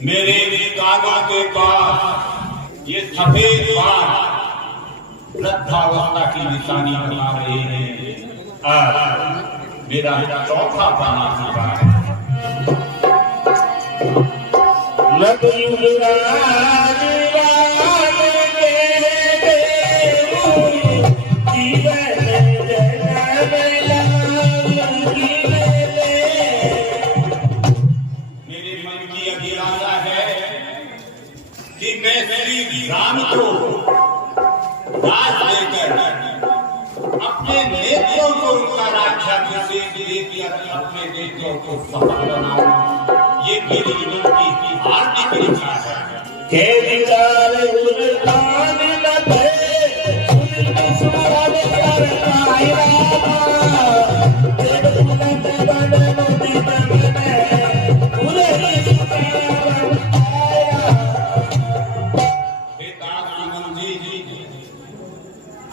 मेरे कानों के पास ये सफेद बाल वृद्धावस्था की निशानी बना रहे हैं। मेरा चौथा गाना सुना है। राम को राज देकर अपने नेत्रों को उनका राज्याभिषेक दे दिया, अपने नेत्रों को सफल बनाओ। ये मेरी विनती की हार्दिक इच्छा है। के विचार उल्लान न थे सुन सुमरन करनाई रामा तेरे बुलंद बदन दीपन में पूरे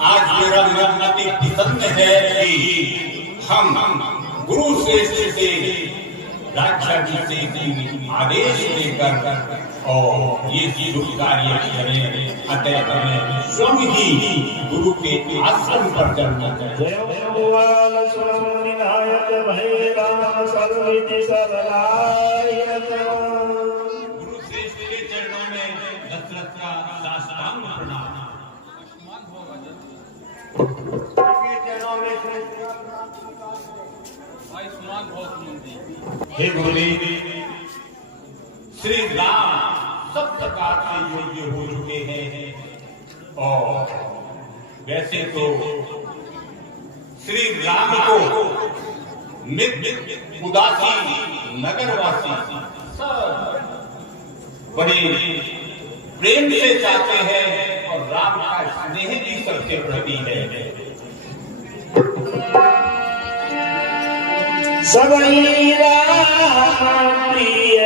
आज मेरा नैतिक पसंद है कि हम गुरु श्रेष्ठ से राज्याभिषेक की आदेश देकर और ये शुभ कार्य करें। अतः हमें स्वयं ही गुरु के आश्रम पर चलना चाहिए। गुरु श्रेष्ठ के चरणों में दशरथ का साष्टांग प्रणाम। हे गुरुदेव, श्री राम सब प्रकार से योग्य हो चुके हैं और वैसे तो श्री राम को उदासी नगरवासी सब बड़े प्रेम से चाहते हैं और राम का स्नेह भी सबसे प्रति है। सबई राम प्रिय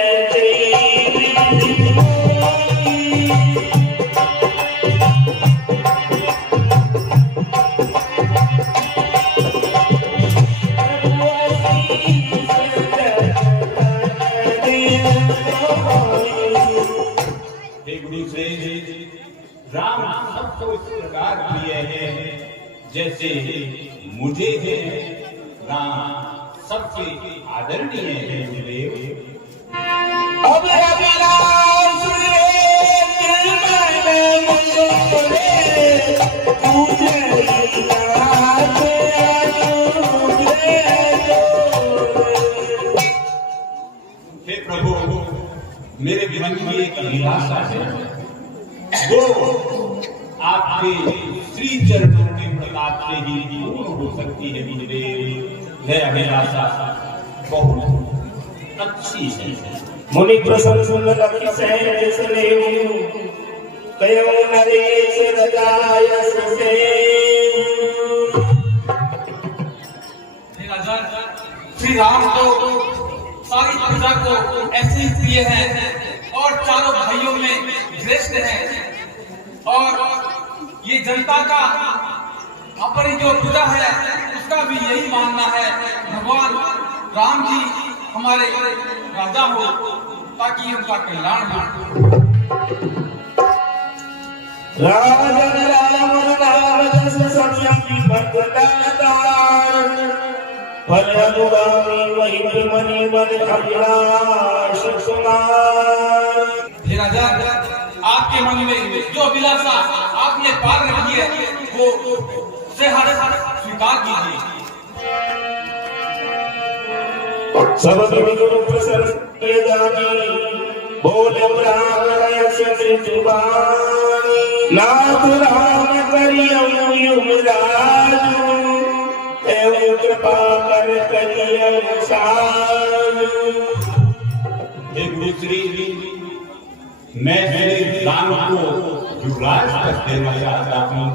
राम सबको इस प्रकार प्रिय है जैसे मुझे है राम सबसे आदरणीय है गुरुदेव। अब रविदास हे प्रभु, मेरे मन में एक अभिलाषा है, वो आपके श्री चरणों के प्रताप से ही पूर्ण हो सकती है गुरुदेव। यह अभिलाषा बहुत अच्छी है। मुनि प्रसन्न सुंदर अतिशय स्नेह कयो नरेश रजायस से। श्री राम को सारी प्रजा को ऐसे ही प्रिय है और चारों भाइयों में श्रेष्ठ है, और ये जनता का अपनी जो प्रजा है उसका भी यही मानना है भगवान राम जी हमारे राजा हो ताकि उनका कल्याण हो। राजन राम राम जस सत्यम भक्तदातार फल अनुगामी वही मनि मन अभिलाष सुनार। हे राजा, आपके मन में जो अभिलाषा आपने पार रखी है वो स्वीकार कीजिए। सब गुरु प्रसन्न जानी बोले ब्राह्मण से जुबानी। नाथ राम करियम युवराजु एवं कृपा कर करियम साजु। हे गुरु श्री, मैं श्री राम को युवराज कर देना चाहता हूँ।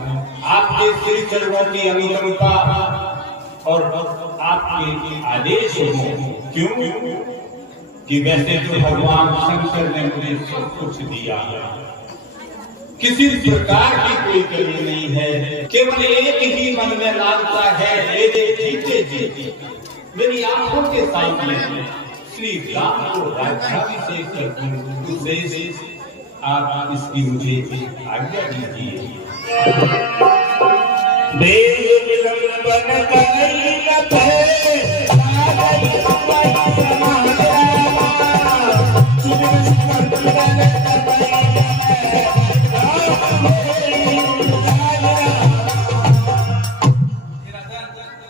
आपके श्री चरणों की अनुकंपा और आपके आदेश हो। क्यों कि वैसे तो भगवान शंकर ने मुझे सब कुछ दिया, किसी प्रकार की कोई कमी नहीं है। केवल एक ही मन में लालसा है, मेरे जीते जी मेरी आंखों के सामने श्री राम को राज्याभिषेक कर दूं। उससे आप इसकी मुझे आज्ञा दीजिए। वेद विलंबन कई न भय सागई समाई समाया सुन सुमंतन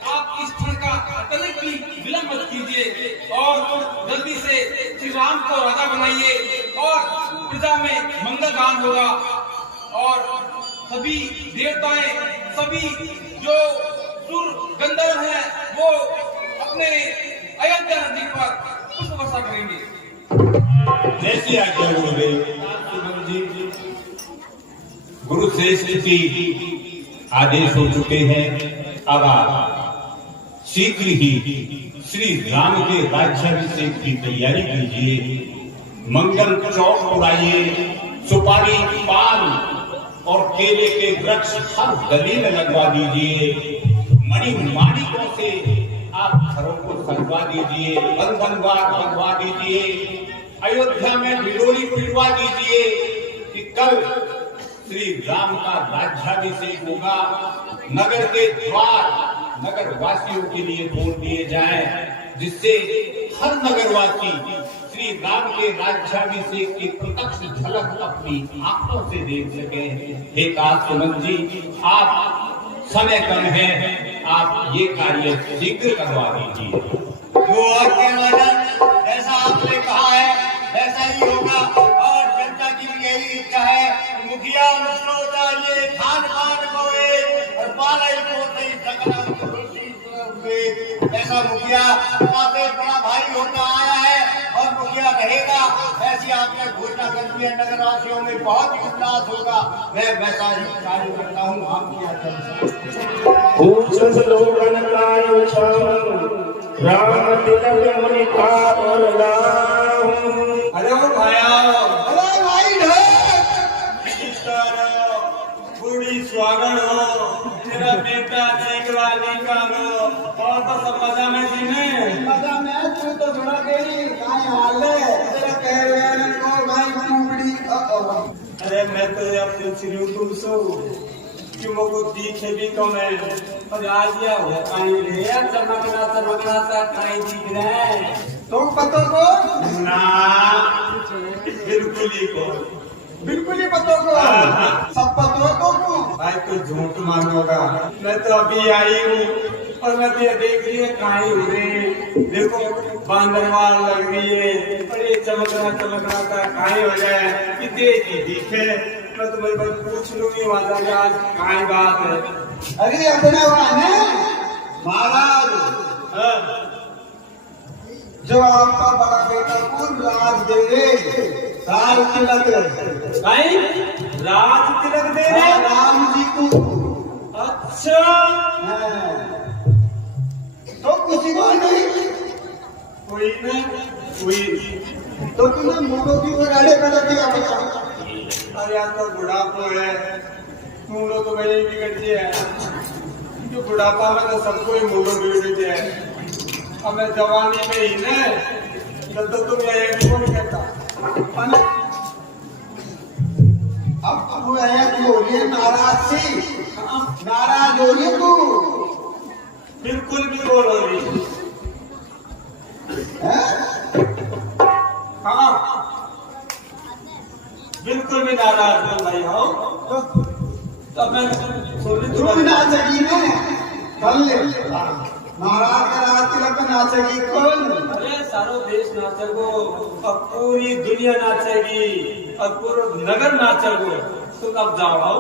आप इस क्षण का तनिक भी विलंब मत कीजिए और जल्दी से श्री राम को राजा बनाइए और प्रजा में मंगल गान होगा और सभी देवताएं, सभी जो सुर गंधर्व हैं वो अपने अयोध्या नदी पर पुष्प वर्षा करेंगे। जैसे आज्ञा गुरुदेव। गुरु श्रेष्ठ जी आदेश हो चुके हैं। अब आप शीघ्र ही श्री राम के राज्याभिषेक की तैयारी कीजिए। मंगल चौक उड़ाइए, सुपारी, पान और केले के वृक्ष हर गली में लगवा दीजिए। मणिमाणिकों से आप घरों को सजवा दीजिए, बनवा दीजिए। अयोध्या में बिलोरी पिटवा दीजिए कि कल श्री राम का राज्याभिषेक होगा। नगर के द्वार नगर वासियों के लिए खोल दिए जाएं, जिससे हर नगरवासी श्री राम के राज्याभिषेक की प्रत्यक्ष झलक अपनी आंखों से देख सके। हे कासुमन जी, आप समय कम है, आप ये कार्य शीघ्र करवा दीजिए। जो आपके राजन जैसा आपने कहा है वैसा ही होगा, और जनता की भी यही इच्छा है। मुखिया चाहिए, खान पान कोए और पालाई को नहीं सकना। ऐसा मुखिया आपके बड़ा भाई होता आया है और मुखिया रहेगा, ऐसी आपने घोषणा कर दी है। नगरवासियों में बहुत ही उल्लास होगा। मैं वैसा ही कार्य करता हूँ। आपकी राम तिलक मुनि और राम। अरे भाया बूढ़ी स्वागत हो, तेरा बेटा चेकवाली का लो और तो सब मजा में जीने। मजा में तू तो थोड़ा देरी काय हाल है तेरा कह रहे हैं को भाई बूढ़ी। अरे मैं तो अब पूछ रही हूँ तुमसे कि मुझको दिखे भी कम है और आज या हो कहीं रे चमकना सा कहीं दिख रहा है तुम पतो को ना बिल्कुल ही को बिल्कुल ही पतो को सब पतो को भाई तो झूठ मानोगा मैं तो अभी आई हूँ और मैं तो ये देख रही है कहीं हो रही देखो बांदरवाल लग रही है और ये चमकना सा कहीं हो जाए कितने की दिखे मैं तुम्हें बस पूछ लूंगी वहां जाके आज कहीं बात है अरे अपने वहां है महाराज हाँ? जो आपका बड़ा बेटा पूर्ण राज दे दे राज तिलक कहीं राज तिलक दे रहे राम जी को अच्छा हाँ। तो कुछ बात नहीं कोई ना कोई तो तुम्हें मुंडो की गाड़े कर दिया बता अरे आज तो बुढ़ापा है मुंडो तो मेरी बिगड़ती है जो बुढ़ापा में तो सबको ही मुंडो बिगड़ती है अब मैं जवानी में ही ना जब तक तुम ये कौन कहता अब तू आया तू हो रही है नाराज सी नाराज हो रही है तू बिल्कुल भी बोल हो रही हाँ बिल्कुल भी नाराज हो भाई हो तब मैं तू भी नाचेगी ना कल ले महाराज का राज तिलक में नाचेगी कौन अरे सारो देश नाचेगो अब पूरी दुनिया नाचेगी और पूरा नगर नाचेगो तो कब जाओ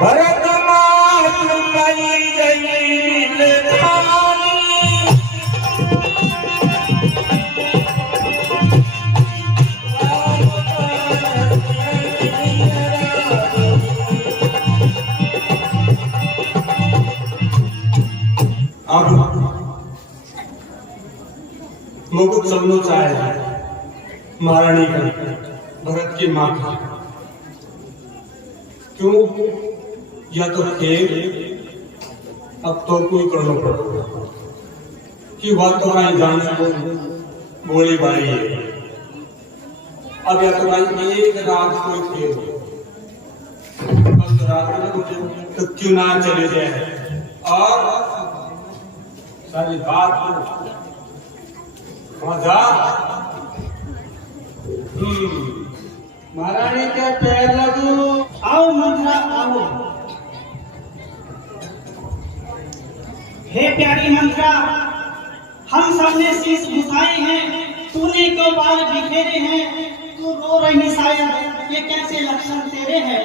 भरत मातु कई जय मुकुट चलना चाहे महारानी का भरत की मां का क्यों या तो खेल अब तो कोई करना पड़ा कि वह तो भाई जाने को गोली बारी है अब या तो भाई एक रात कोई खेल कल तो रात में मुझे तो क्यों ना चले जाए और सारी बात मजा महारानी के पैर लगू आओ मंत्रा आओ हे प्यारी मंत्रा हम सबने शीश झुकाए हैं तूने क्यों बाल बिखेरे हैं तू रो रही शायद ये कैसे लक्षण तेरे हैं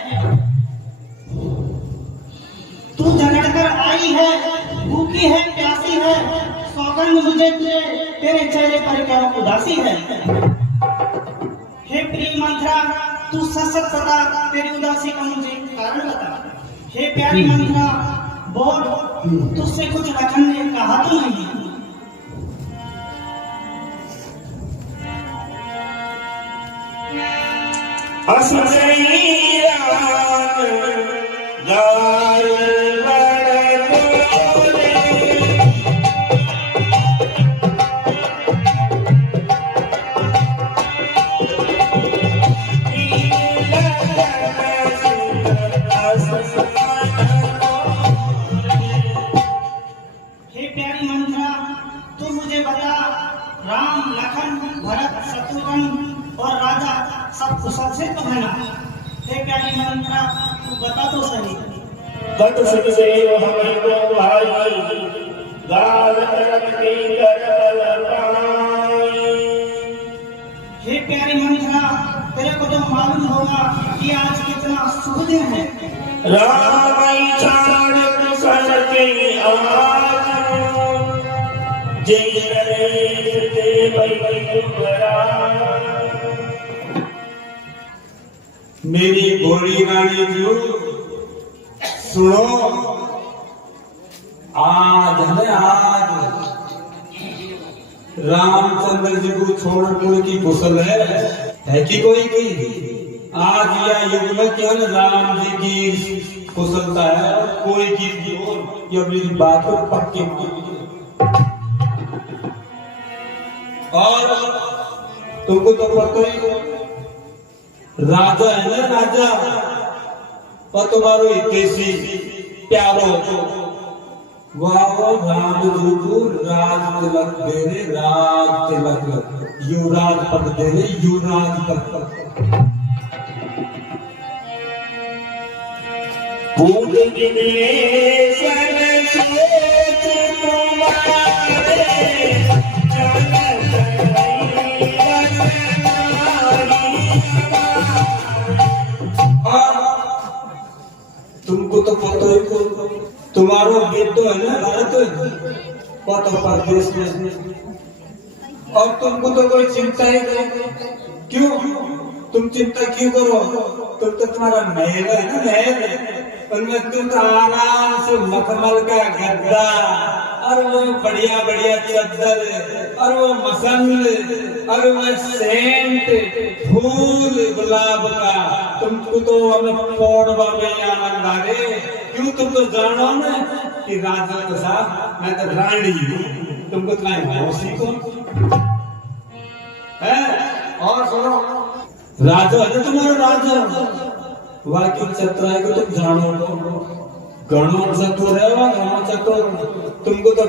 तू झगड़ कर आई है भूखी है प्यासी है सौगंध मुझे तेरे चेहरे पर क्या उदासी है हे प्रिय मंत्रा तू सच बता तेरी उदासी का मुझे कारण बता हे प्यारी मंत्रा बोल तुझसे कुछ लखन ने कहा तो नहीं हे प्यारी मंत्रा तू मुझे बता राम लखन भरत शत्रुघ्न और राजा सब कुशल से तो है ना हे प्यारी मंत्रा तू बता तो सही तत् सुखदेव हमको भाई गाल तलक की करबल पाई हे प्यारी मंत्रा तेरे को तो मालूम होगा कि आज कितना शुभ दिन है राम छाड़ कुशल के आज जय रे देव मेरी गोरी रानी जी सुनो आज है आज रामचंद्र जी को छोड़ की कुशल है कि कोई आज या युग में केवल राम जी की कुशलता है और कोई की ये मेरी बात को पक्के और तुमको तो पता ही राजा है ना, राजा, और तुम्हारो हितेशी प्यारो वाह राज रूपू राज तिलक दे रे, राज तिलक युवराज पद दे रे, युवराज पद। फूल गिरे सन सोच तुम्हारे तुमको तो पता ही, तुम्हारो बेटो है ना भारत, पता परदेश में, और तुमको तो कोई चिंता ही नहीं। क्यों तुम चिंता क्यों करो? तुम तो तुम्हारा महल है ना, महल, उनमें तुम तो आराम से मखमल का गद्दा और वो बढ़िया बढ़िया चद्दर और वो मसंद और वो सेंट फूल गुलाब का, तुमको तो हमें पौड़वा में आनंद आ रहे। क्यों तुम तो जानो ना कि राजा के साथ मैं तो रानी हूँ, तुमको तुम्हारी मौसी को है। और सुनो, राजा है तुम्हारा राजा, वाकई चतुराई को तुम जानो, गणों चतुर है, वह गणों चतुर, तुमको तो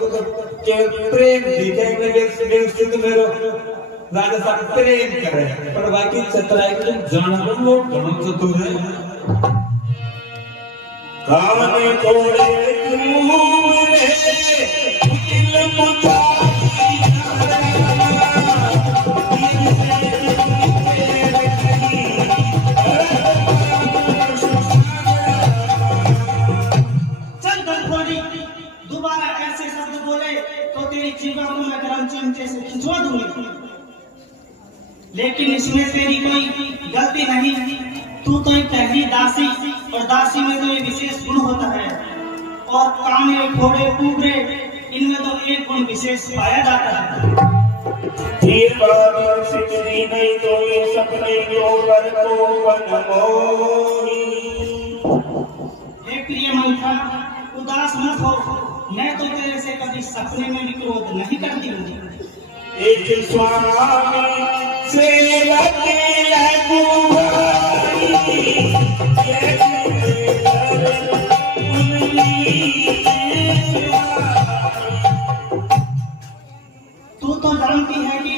प्रेम दिखेंगे व्यवस्थित मेरो राजा साहब प्रेम करे, पर वाकई चतुराई को तुम जानो, वो गणों चतुर है। कान थोड़े तुमने दिल मुझा खिंचवा दूंगी, लेकिन इसमें तेरी कोई गलती नहीं। तू तो एक पहली दासी, और दासी में तो एक विशेष गुण होता है, और काने घोड़े कुबरे इनमें तो एक गुण विशेष पाया जाता है। नहीं तो ये सपने हे प्रिय मंथा, उदास मत हो, मैं तो तेरे से कभी सपने में भी क्रोध नहीं करती हूँ। एक स्वामी से तू तो जानती है कि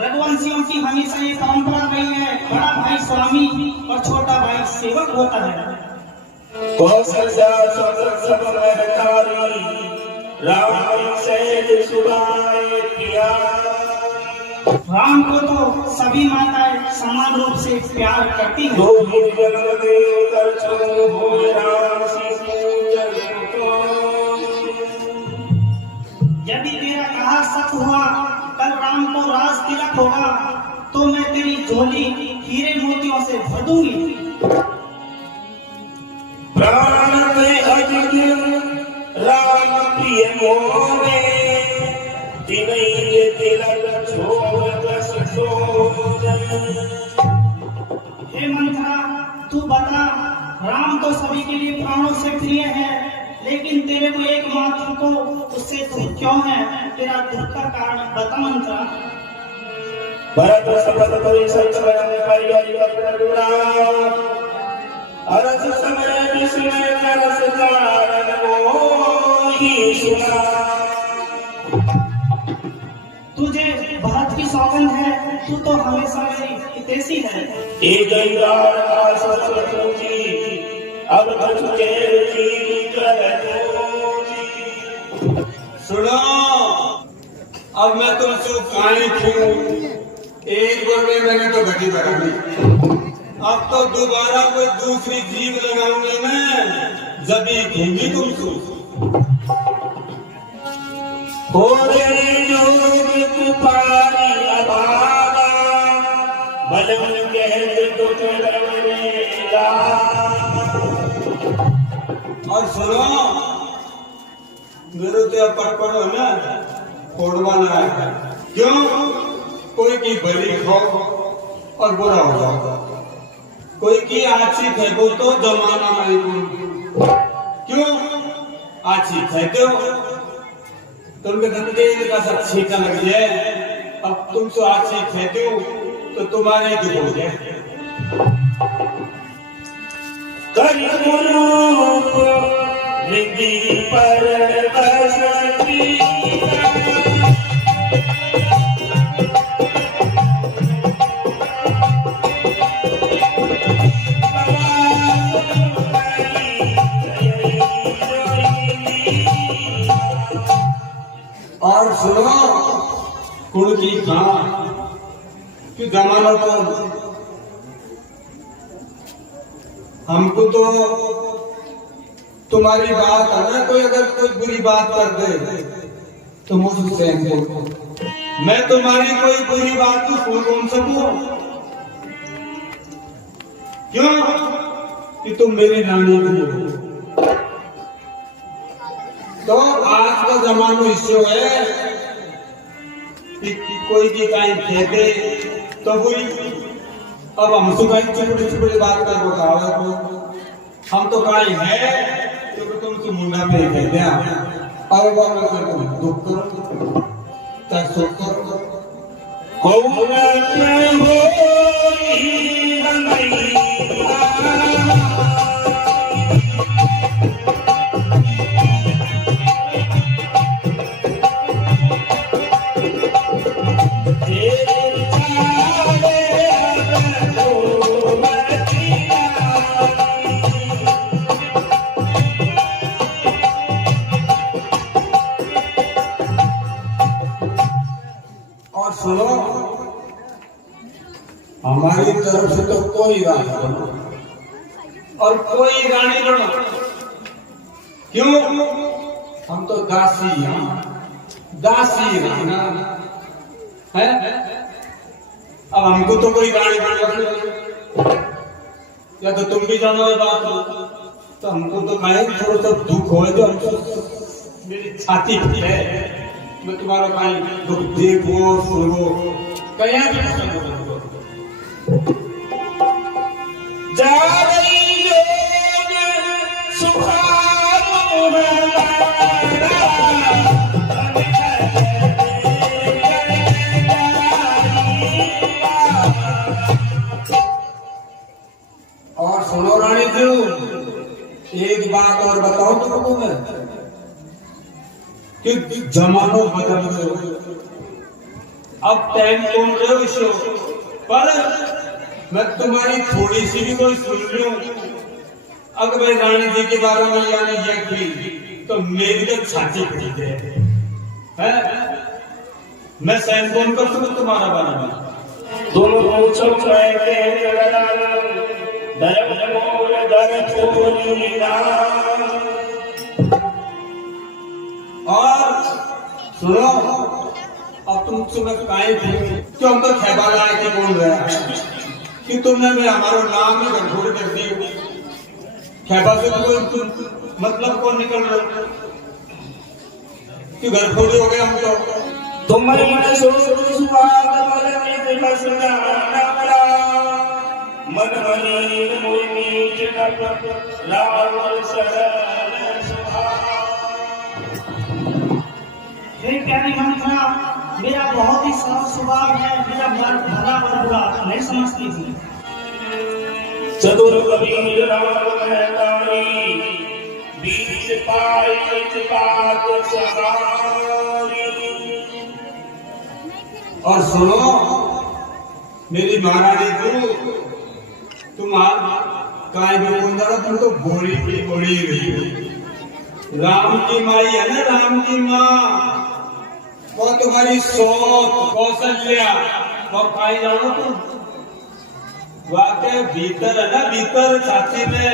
रघुवंशियों की हमेशा ये परंपरा रही है, बड़ा भाई स्वामी और छोटा भाई सेवक होता है। कौशल्या राम से सुभाए किया। राम को तो सभी माताएं समान रूप से प्यार करती हैं। यदि तेरा कहा सच हुआ, कल राम को राज तिलक होगा, तो मैं तेरी झोली हीरे मोतियों से भर दूंगी। प्राण में अधिक राम प्रिय मोरे, तिनैये तिलक छोड़ दस छोड़। हे मंथरा, तू बता, राम तो सभी के लिए प्राणों से प्रिय है, लेकिन तेरे को एकमात्र को उससे दुख क्यों है? तेरा दुख का कारण बता मंथरा। भरत सपथ परिसंचरण अरस समय विस्मय करस कारण मोहि सुना। तुझे बहुत की सौगंध है, तू तो हमेशा मेरी हितैषी है। एक गंगार आसत पूजी, अब तुझे रुचि कर दूजी। सुनो, अब मैं तुमसे कहानी छू, एक बार में मैंने तो घटी भरा दी, अब तो दोबारा कोई दूसरी जीव लगाऊंगी मैं, जब भी घूंगी तुमको। पारी अभागा बलम कहते तुझ रवेला। और सुनो, मेरे तो पटपड़ो ना फोड़वा ना है। क्यों? कोई की बड़ी खो और बुरा हो जाओ, कोई की आछी फेंको तो जमाना नहीं। क्यों आछी फेंको? तुमके धंधे का सब छीका लग जाए, अब तुम तो आछी फेंको तो तुम्हारे दुख हो जाए। कलरूप निधि पर बसती और सुनो कुल की खां कि जमाना तो हमको तो तुम्हारी बात है ना, कोई अगर कोई बुरी बात कर दे तो मुझसे सहन करो। मैं तुम्हारी कोई बुरी बात को सुन कौन सकूं? क्यों कि तुम मेरी रानी हो। तो आज का जमाना इससे है कि कोई भी कहीं कहते तो बुरी, अब हमसे कहीं चुपड़ी चुपड़ी बात कर बताओ। हम तो कहीं है तो तुमसे मुंडा पे कहते हैं और वो अगर तुम दुख करो चाहे सुख करो। और सुनो हमारी तरफ से तो कोई रानी बनो और कोई रानी बनो। क्यों? हम तो दासी हैं, दासी रहना है। अब हमको तो कोई रानी बनो या तो तुम भी जानो ये बात हो, तो हमको तो कहे थोड़ा सा दुख हो जो हमको मेरी छाती है। मैं तुम्हारा कहीं दुख देखो सुनो कहीं भी पसंद हो। और सुनो रानी जी, एक बात और बताओ तुमको मैं कि जमानो बदल गयो। अब टाइम कौन रहे हो इसो, पर मैं तुम्हारी थोड़ी सी भी कोई सुन लूं अगर मैं रानी जी के बारे में यानी ये की तो मेरी तो छाती फटी है। मैं सहन कौन कर सकूं तुम्हारा बारे में? तुम पूछो कहते धर्म मोर धन छोड़ी और सुनो अब तुम सुबह काहे थे क्यों? हम तो खेबा लाए के बोल रहे हैं कि तुमने मैं हमारा नाम ही गड़बड़ कर दी। खेबा से कोई मतलब कौन निकल रहा कि गड़बड़ हो गया हम तो। तुम्हारे मन सुहाग मन मनी मोहिनी राम हे प्यारी मंत्रा, मेरा बहुत ही साफ स्वभाव है, मेरा मन भला और बुरा नहीं समझती थी। चतुर कबीर राम महतारी बीच पाई बात सवारी। और सुनो मेरी महारानी तुम काय बेकुंदरा तुम तो बोली रही। राम की माई है ना, राम की माँ वो तुम्हारी सोच कौशल्या वो खाई जानो तुम वाके भीतर है ना, भीतर छाती में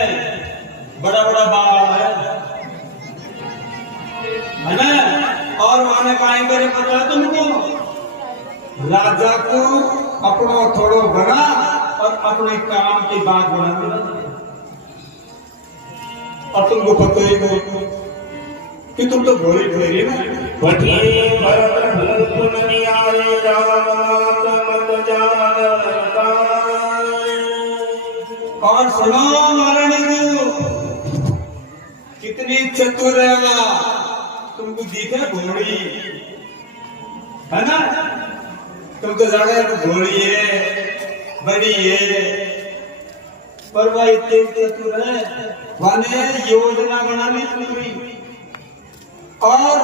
बड़ा बड़ा बाल है ना। और वहां काहे करे पता है तुमको? राजा को अपना थोड़ो बना और अपने काम की बात बना और तुमको पता ही नहीं कि तुम तो भोली ठहरी ना। और सुनो महारानी जी कितनी चतुर है वो, तुमको दिखे घोड़ी है ना, तुम तो जाने घोड़ी है बड़ी है, पर वह इतने चतुर है, वने योजना बनानी पूरी, और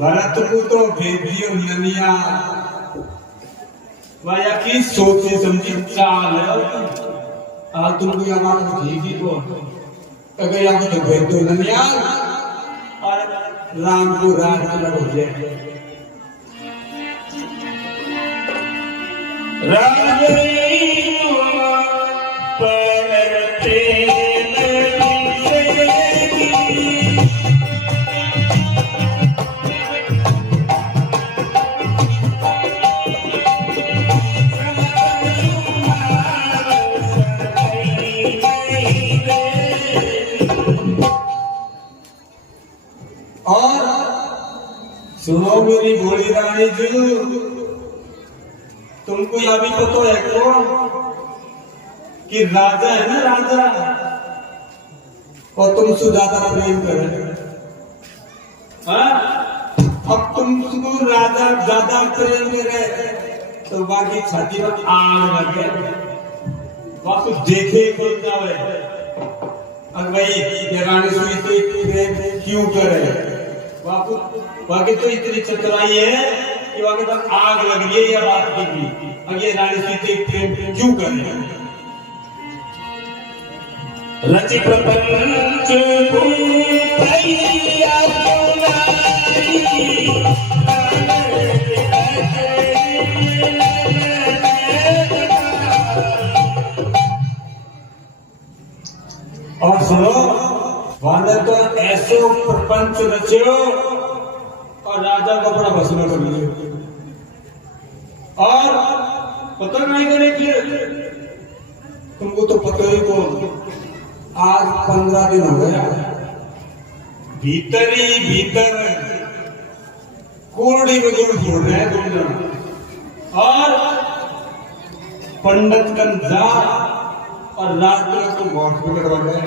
भरत को तो भेज दियो ननिया, वह की सोचे समझी चाल है। आज तुमको हमारा ठीक ही को अगर यहाँ तो भेज दो ननिया, और राम को राज अलग हो जाए। और सुनो मेरी भोली रानी जी, तुमको यह भी पता है कि राजा है ना, राजा, और तुमसे ज्यादा प्रेम करे। अब तुमको राजा ज्यादा प्रेम करे तो बाकी छाती में आग लगे, वह कुछ देखे तो जावे। और भाई ये रानी से प्रेम क्यों करे? बाकी तो इतनी चतुराई है कि वाके तक आग लग रही है या बात की भी। अब ये रानी सीते प्रेम क्यों कर रहे हैं? रचि प्रपंच और सुनो, वाने तो ऐसे प्रपंच रचियो और राजा को अपना भस्म कर लियो, और पता नहीं करे कि तुमको तो पता ही को आज 15 दिन हो गया, भीतर ही भीतर कोड़ी में गुड़ छोड़ रहे हैं तुम लोग, और पंडित कंजा और रात में तुम वोट में करवा गए।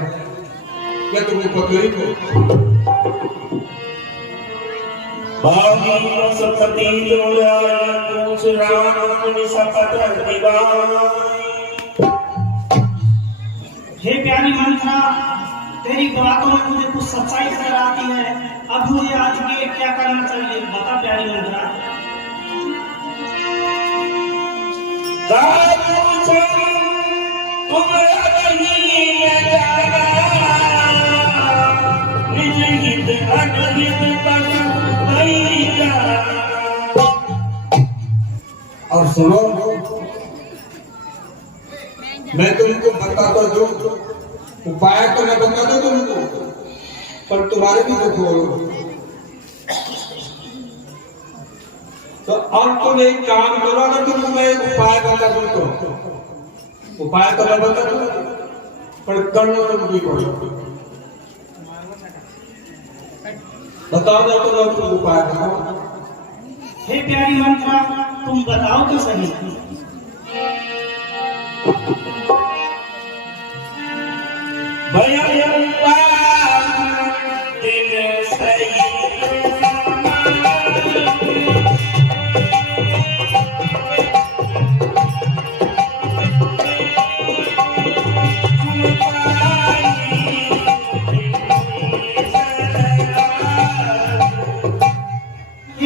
क्या तुमको पता ही को? सपति पूछ राम शपथ हे प्यारी मंत्रा, तेरी बातों में मुझे कुछ सच्चाई नजर आती है। अब मुझे आज के लिए क्या करना चाहिए, बता प्यारी मंत्रा। और सुनो, मैं तुमको बताता जो उपाय तो मैं बताता तुमको, पर तुम्हारे भी दुख हो। तो अब तुम एक काम करो, अगर तुमको मैं एक उपाय बता दूं तो उपाय तो मैं बता दूं, पर करना तुमको भी पड़ेगा। बताओ ना, तो तुम उपाय बताओ। हे प्यारी मंत्रा, तुम बताओ तो सही।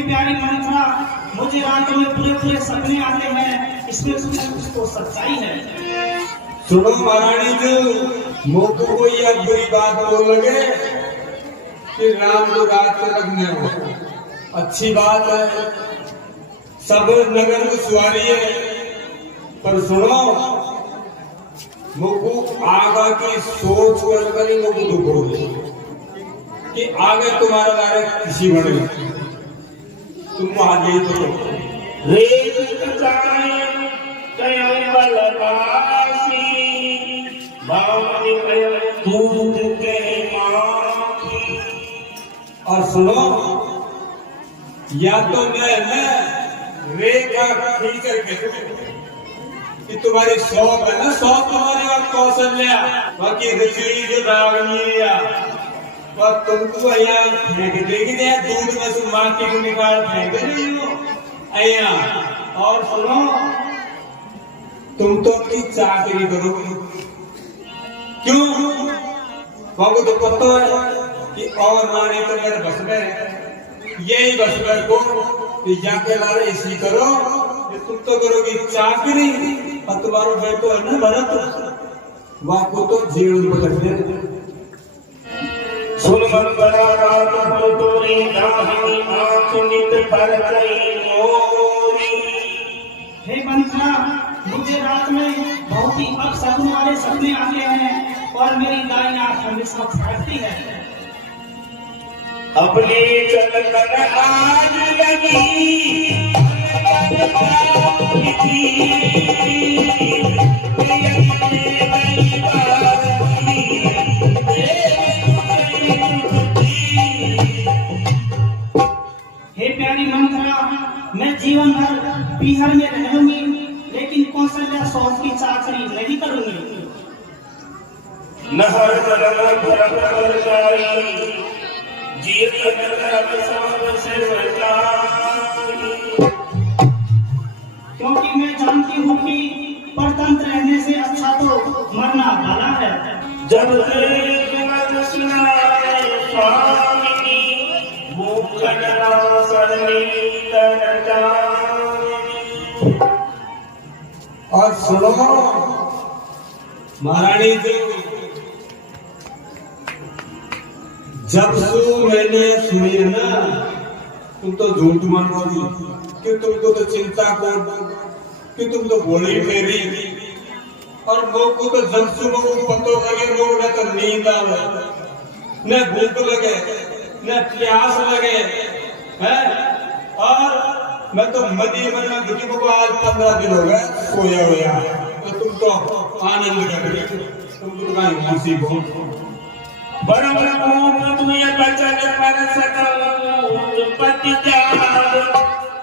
प्यारी मंत्रा, मुझे रातों में पूरे पूरे सपने आते हैं, इसमें कुछ तो सच्चाई है। सुनो महारानी जी, मुझको कोई यह बुरी बात बोल लगे कि राम को रात से रखने हो, अच्छी बात है, सब नगर में सवारी है, पर सुनो, मुझको आगा की सोच कर ही मुझको दुख हो कि आगे तुम्हारा बारे किसी बने तुम आगे तो और सुनो, या तो मैं रेखा खींच करके कि तुम्हारी शौक है ना, शौक तुम्हारी बात कौशल्या, बाकी रसोई जो रागनी और तुमको यहाँ फेंक देगी, दूध में से माँ के निकाल फेंक देगी अया। और सुनो, तुम तो अपनी चाकरी करो। क्यों? हमको तो पता है कि और रानी तो मेरे बस में है। यही बस में को कि जाके लारे इसी करो कि तुम तो करोगी चाकरी और तुम्हारा बेटो है ना भरत, वहां को तो जेल में कर दे। सुन मन बड़ा रात हो तोरी दाहिनी आंख नित पर गई मोरी। हे मंत्रा, मुझे रात में बहुत ही अपशकुन वाले सपने आते हैं और मेरी दाई आंख हमेशा फटती है। अपने चलकर आज लगी हे प्यारी मंत्रा, मैं जीवन भर पीहर में रहूंगी, लेकिन कौशल्या सौस की चाकरी नहीं करूंगी। नहर जलम भरकर जाई जीत नरक सब से बचाई। क्योंकि मैं जानती हूँ कि परतंत्र रहने से अच्छा तो मरना भला है। जब तेरे मन सुनाए स्वामी मुखना सरनी तर जानी। और सुनो महारानी जी, जब से मैंने सुनी है ना, तुम तो झूठ मानोगी कि तुम तो चिंता को कि तुम तो बोली फेरी। और लोग को तो जब सुबह को पतो लगे, लोग न तो नींद आवे, न भूख लगे, न प्यास लगे है। और मैं तो मदी मना दुखी को आज 15 दिन हो गए सोया हुआ, तो तुम तो आनंद कर रहे, तुम तो कहीं खुशी हो। परम रूप तुय बचन पर सकल पति जान।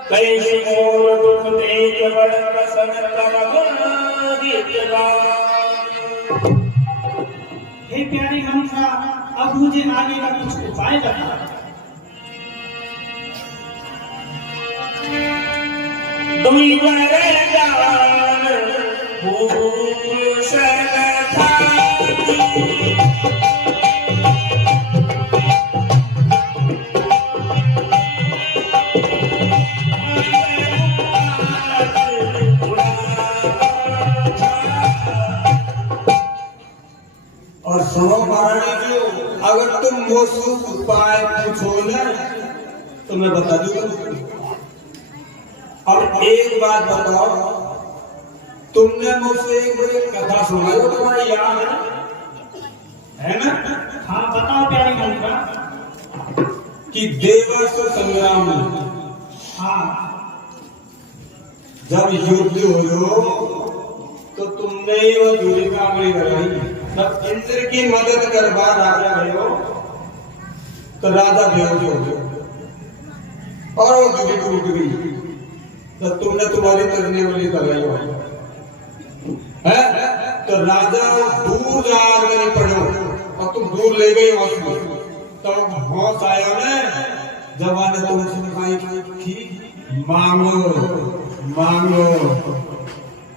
कैसे मोर दुख देख बड़ प्रसन्न करहु गीतगान। हे प्यारी मंत्रा, अब मुझे आगे का कुछ उपाय बता। दुई वरदान भूषण थाती। और सुनो महारानी जी, अगर तुम मुझसे उपाय पूछो ना तो मैं बता दूंगा। अब एक बात बताओ, तुमने मुझसे एक बड़ी कथा सुनाई हो, तुम्हारा याद है ना? हाँ बताओ प्यारी मंत्रा। कि देवासुर संग्राम में हाँ, जब युद्ध हो तो तुमने ही वो दूरी कामड़ी कराई। जब इंद्र की मदद करवा राजा भयो तो राजा बेहोश हो गया और वो दूरी टूट गई। तो तुमने तुम्हारी करने वाली कराई है, तो राजा दूर जाकर पड़ो और तुम दूर ले गए होश। तो होश आयो ने जवान तुमसे दिखाई कि मांगो मांगो,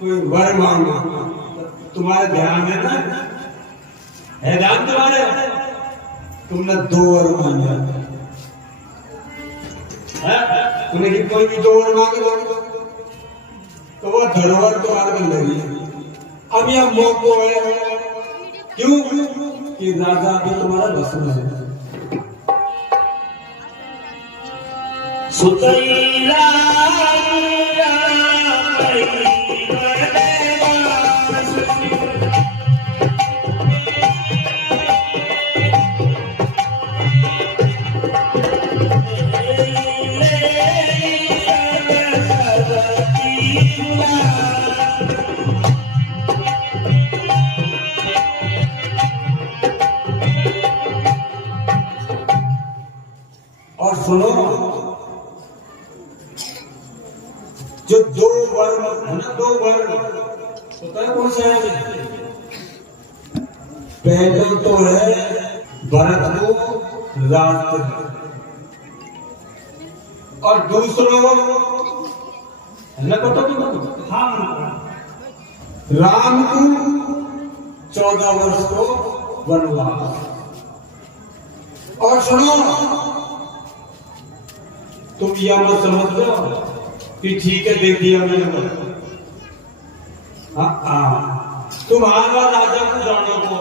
कोई वर मांगो। तुम्हारे ध्यान में ना है, ध्यान तुम्हारे, तुमने 2 वर मांगा है। तुमने कि कोई भी 2 वर मांग लो तो वो धरोहर तुम्हारे में लगी। अब यह मौको है, क्यों कि राजा भी तुम्हारा बस में है। सुतैला और सुनो, जो 2 वर्ण है ना, 2 वर्ण पता है कौन सा है? पहले तो है भरत को राष्ट्र, और दूसरा है ना, पता तुमको? हाँ राम को 14 वर्ष को वनवास। और सुनो, तुम यह मत समझ लो कि ठीक है दे दिया मैंने। तुम्हारा राजा को जानो को,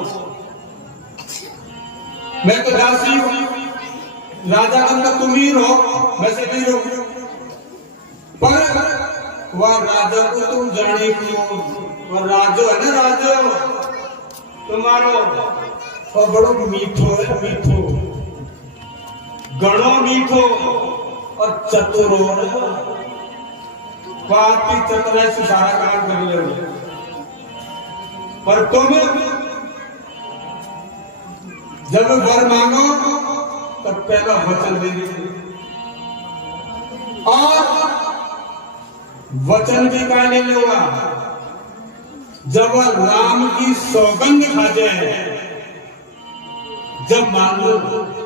मैं तो दासी हूं, राजा का तो तुम ही रहो, मैं से नहीं रहो। पर वह राजा को तुम जाने क्यों? वह राजो है ना, राजो तुम्हारो और बड़ो मीठो है, मीठो गणो मीठो और चतुरो बात की चतुराई से सारा काम कर ले। पर तुम जब वर मांगो तब पहला वचन देंगे, और वचन भी कहने होगा जब राम की सौगंध खा जाए, जब मांगो।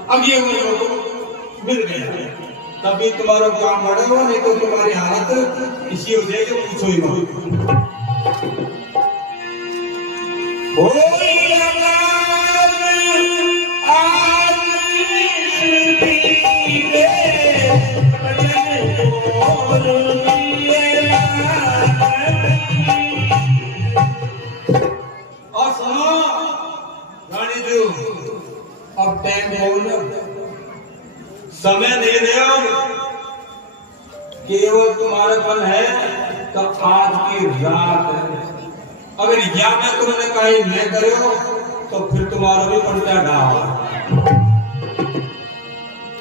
अब ये मिल गया तभी तुम्हारा काम बढ़ेगा, नहीं तो तुम्हारी हालत इसी हो जाएगी, पूछो ही मत। और सुनो रानी जी, अब टाइम बोल समय दे रहे हो, केवल तुम्हारा मन है तो आज की रात है। अगर यह में तुमने कहीं नहीं करे हो तो फिर तुम्हारा भी पंजा डाल।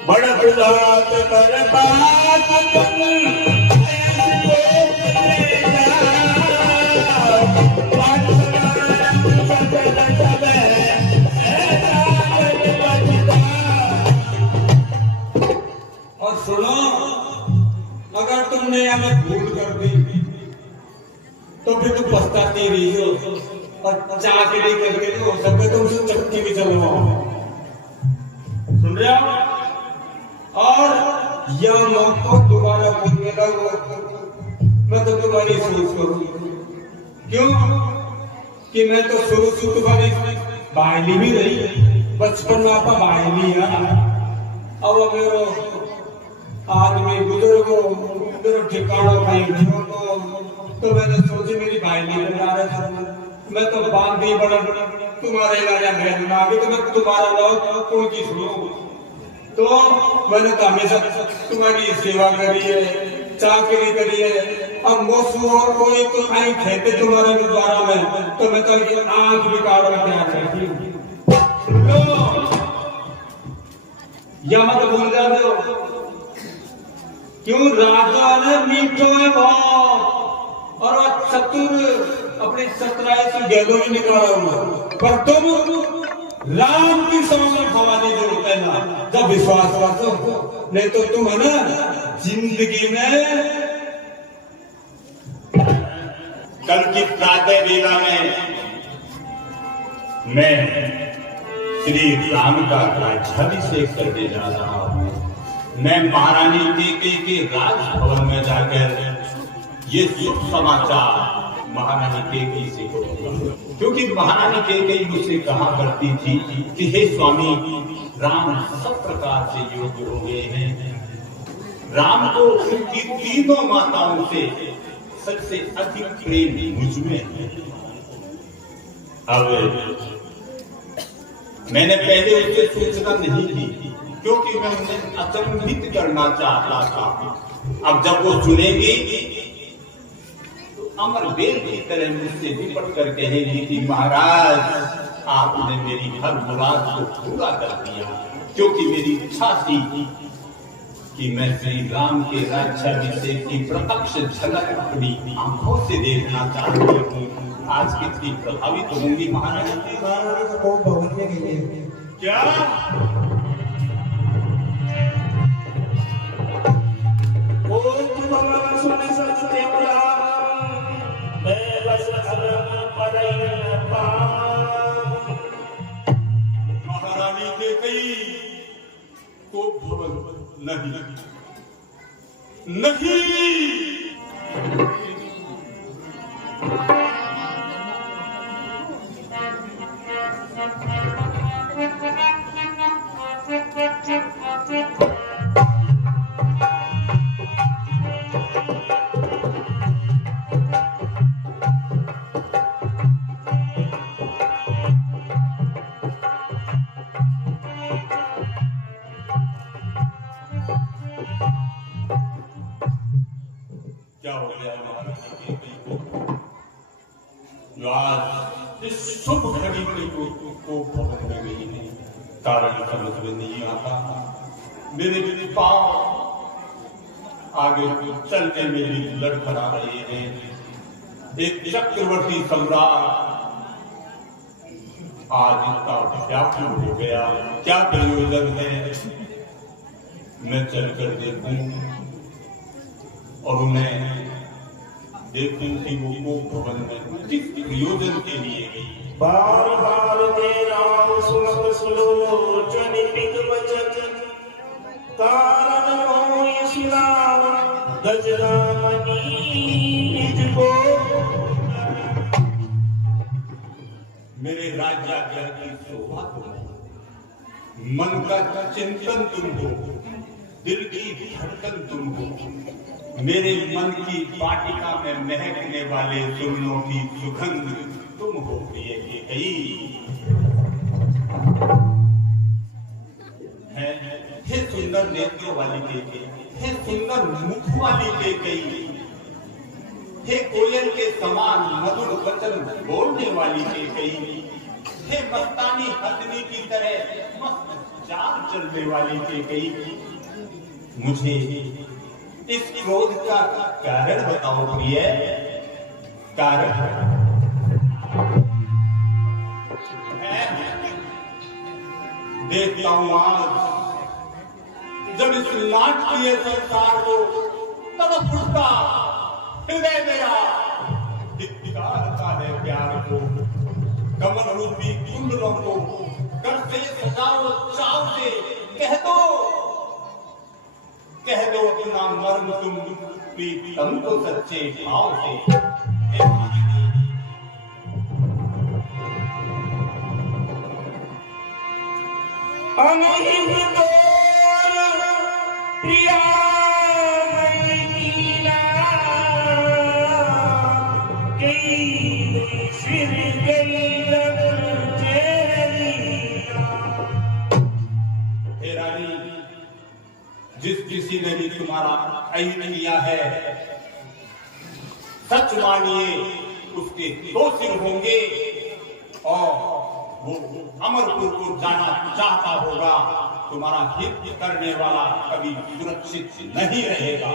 बड़ा प्रदात कर बात और सुनो, अगर तुमने हमें भूल कर दी तो फिर तुम पछताती रही हो, और चाकरी करके हो सकता तुम उसे चक्की भी चलवाओ। सुन रहे हो? और यह मौका दोबारा बोलने लगा, मैं तो तुम्हारी सोच करूं। क्यों कि मैं तो शुरू से तुम्हारी बायली भी रही, बचपन में आपका बायली है। अब मेरे आदमी बुजुर्गो मेरे ठिकाना कहीं तो मैंने सोची मेरी बायली बना रहा था, मैं तो बांध भी बड़ा तुम्हारे राजा बहन आगे तो मैं तुम्हारा लो कोई की सुनो। तो मैंने तो हमेशा तुम्हारी सेवा करी है, चाकरी करी है। अब मोसू और कोई तो आई खेते तुम्हारे द्वारा में, तो मैं तो आंख भी काटना तैयार करती हूँ। यह मत भूल जाते हो, क्यों राजा ने मीठो है बहुत, और वह चतुर अपने चतुराई से गैलों में निकाला हुआ। पर तुम राम की सौगंध खवाने जरूरत है ना, जब विश्वास रखो, नहीं तो तुम है ना जिंदगी में। कल की प्रातः वेला में मैं श्री राम का राज्याभिषेक करने जा रहा हूँ। मैं महारानी केकई के राजभवन में जाकर ये शुभ समाचार महारानी केकई से कहूंगा, क्योंकि महारानी केकई मुझसे कहा करती थी कि हे स्वामी, राम सब प्रकार से योग्य हो गए हैं। राम को उनकी तीनों माताओं से सबसे अधिक प्रेम मुझ में है। अब मैंने पहले उसे सूचना नहीं दी, क्योंकि मैं उन्हें अचंभित करना चाहता था। अब जब वो सुनेगी तो अमर बेल की तरह मुझसे निपट कर कहेगी कि महाराज, आपने मेरी हर मुराद को पूरा कर दिया, क्योंकि मेरी इच्छा थी कि मैं श्री राम के राज्याभिषेक की प्रत्यक्ष झलक अपनी आंखों से देखना चाहती हूँ। आज कितनी प्रभावित होंगी महारानी को भवन में गई है। क्या? महारानी केकई को भवन नहीं, नहीं क्या हो गया महाराज जो आज इस शुभ घड़ी को भवन में गई है, कारण समझ में नहीं आता। मेरे पांव आगे चलने में भी लड़खड़ा रहे हैं। एक चक्रवर्ती सम्राट आज इतना व्याकुल हो गया, क्या प्रयोजन है? मैं चलकर देखूं और उन्हें देखूं कि वो भवन में किस प्रयोजन के लिए गई। बार बार तेरा सुलभ सुलोचन पिक वचन कारण मोय सुनाव गजरामनी निज को। मेरे राज्याज्ञा की शोभा तुम, मन का चिंतन तुम हो, दिल की धड़कन तुम हो, मेरे मन की वाटिका में महकने वाले फूलों की सुगंध तुम हो। हे सुंदर नेत्रों वाली केकई, हे सुंदर मुख वाली केकई, हे कोयल के समान मधुर वचन बोलने वाली केकई, हे मस्तानी हथनी की तरह मस्त चाल चलने वाली केकई, मुझे इस क्रोध का कारण बताओ प्रिय। कारण देखता हूं आज जब इस नाटकीय संसार को तड़प उठता हृदय मेरा धिक्कारता है प्यार को, कमल रूपी कुंडलों को कर से सजाओ चाव से, कह दो अपना मर्म तुम प्रीतम को सच्चे भाव से। अनहित तोर प्रिया कीला कई सिर गई लग चेहरीला। हे रानी, जिस किसी ने भी तुम्हारा अहित किया है, सच मानिए उसके 2 सिर होंगे और वो अमरपुर को जाना चाहता होगा। तुम्हारा हित करने वाला कभी सुरक्षित नहीं रहेगा।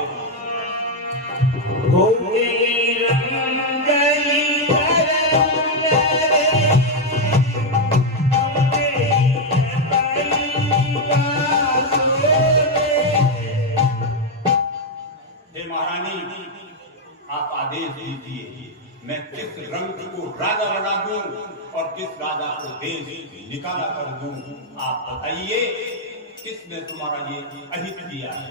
हे महारानी, आप आदेश दीजिए मैं किस रंग को राजा बना दूं और किस राजा को देश निकाला कर दूं। आप बताइए किसने तुम्हारा ये अहित किया है?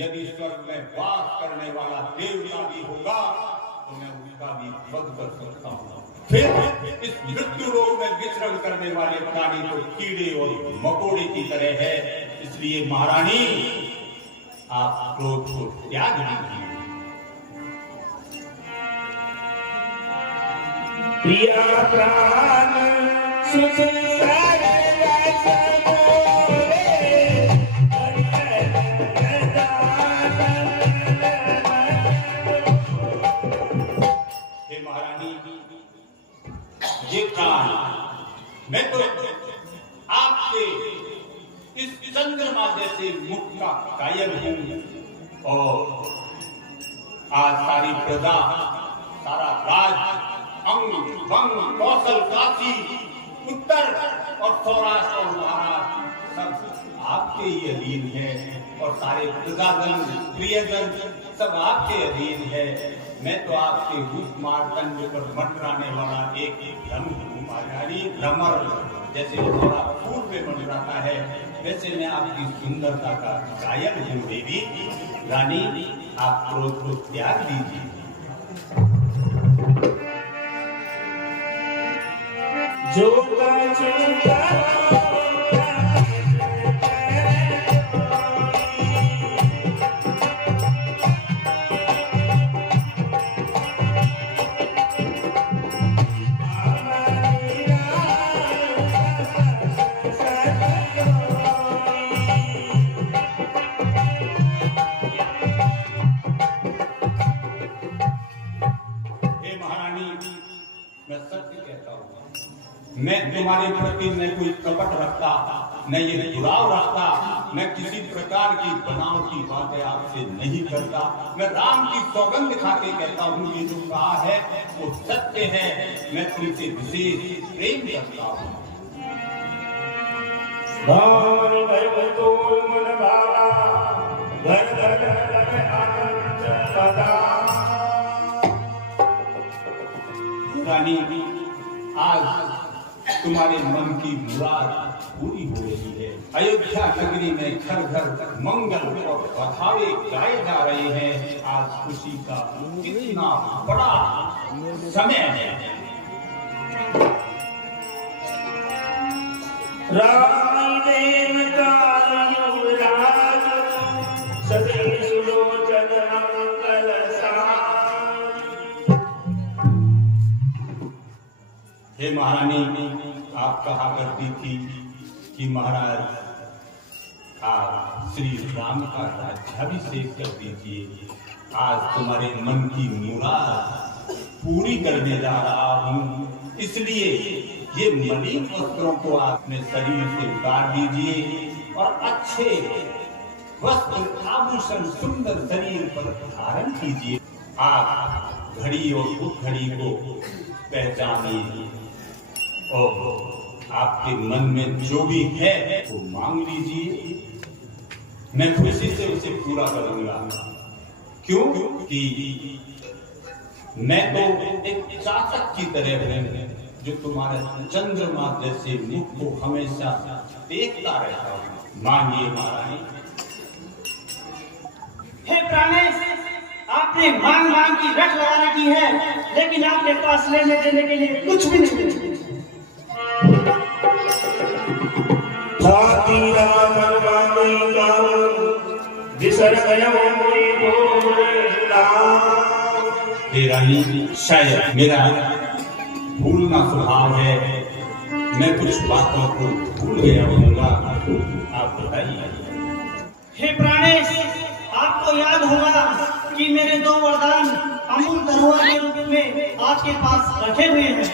यदि स्वर्ग में वास करने वाला देवता भी होगा तो मैं उसका भी वध कर सकता हूँ। फिर इस मृत्यु लोक में विचरण करने वाले प्राणी तो कीड़े और मकोड़े की तरह है। इसलिए महारानी, आप क्रोध को त्याग दीजिए। प्रिया प्राण ये प्राण, मैं तो आपके इस चंद्रमा जैसे मुख का कायल हूं और आज सारी प्रजा, सारा राज, अंग भंग कौशल काशी उत्तर और सौराष्ट्र और महाराष्ट्र सब आपके ही अधीन है। और सारे प्रजाजन प्रियजन सब आपके अधीन है। मैं तो आपके रूप मार्तंड पर मंडराने वाला एक रंग हूँ महारानी। भ्रमर जैसे थोड़ा फूल पे मंडराता है, वैसे मैं आपकी सुंदरता का गायक हूँ देवी। रानी आप क्रोध को त्याग दीजिए। जो का चूका मैं तुम्हारे प्रति न कोई कपट रखता, न ये जुड़ाव रखता, मैं किसी प्रकार की बनावटी बातें आपसे नहीं करता। मैं राम की सौगंध खा के कहता हूँ ये जो कहा है वो सत्य है। मैं तुमसे विशेष प्रेम करता हूँ। रानी आज तुम्हारे मन की मुराद पूरी हो रही है। अयोध्या नगरी में घर घर मंगल और बधावे गाए जा रहे हैं। आज खुशी का कितना बड़ा समय है। राम देवता युवराज सदैव सुलोचन मंगल हे महारानी, आप कहा करती थी कि महाराज आप श्री राम का राज्याभिषेक कर दीजिए। आज तुम्हारे मन की मुराद पूरी करने जा रहा हूँ, इसलिए ये मलिन वस्त्रों को आप अपने शरीर से उतार दीजिए और अच्छे वस्त्र आभूषण सुंदर शरीर पर धारण कीजिए। आप घड़ी और उस घड़ी को पहचानिए और आपके मन में जो भी है वो मांग लीजिए। मैं खुशी से उसे पूरा करूंगा। क्यों? कि मैं तो एक चातक की तरह हूं जो तुम्हारे चंद्रमा जैसे मुख को हमेशा देखता रहता हूँ। मांगिए महारानी। हे प्राणेश, आपने मांग मांग की रट लगा रखी है, लेकिन आपके पास लेने देने के लिए कुछ भी नहीं। हे रानी, शायद मेरा भूलना स्वभाव है, मैं कुछ बातों को भूल गया होऊंगा। आप बताइए। हे प्राणेश, आपको याद होगा कि मेरे 2 वरदान अमूल धरोहर के रूप में आपके पास रखे हुए हैं।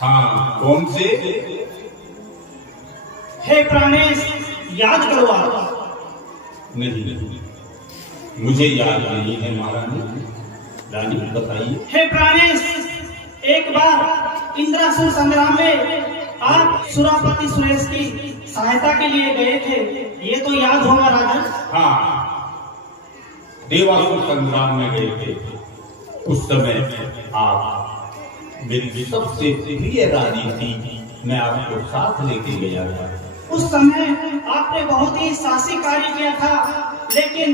हाँ, कौन से? हे प्राणेश, याद करो आप। नहीं, मुझे याद नहीं है महारानी। रानी बताइए। हे प्राणेश, एक बार इंद्रासुर संग्राम में आप सुरापति सुरेश की सहायता के लिए गए थे, ये तो याद होगा राजन। हाँ, देवासुर संग्राम में गए थे। उस समय आप मेरी सबसे प्रिय रानी थी। मैं आपको साथ लेके गया था। उस समय आपने बहुत ही साहसी कार्य किया था, लेकिन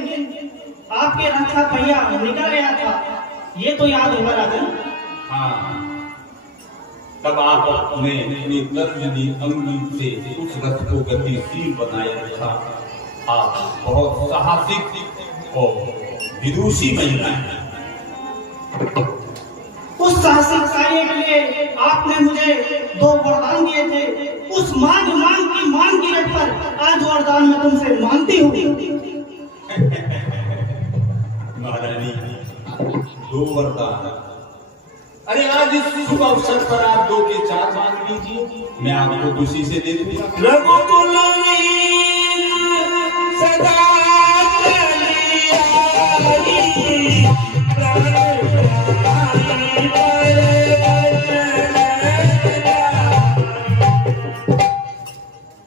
आपके रथ का पहिया निकल गया था, ये तो याद होगा राजन। हाँ, तब आप अपने अपनी तर्जनी अंगुली से उस रथ को गतिशील बनाए रखा। आप बहुत साहसिक और विदुषी महिला हैं। उस साहसिक कार्य के लिए आपने मुझे 2 वरदान दिए थे। उस मांग की रट पर आज वरदान मैं तुमसे मांगती हूँ। महारानी, 2 वरदान? अरे आज इस शुभ अवसर पर आप 2 के 4 मांग लीजिए, मैं आपको खुशी से दे दूंगा। रघुकुल सदा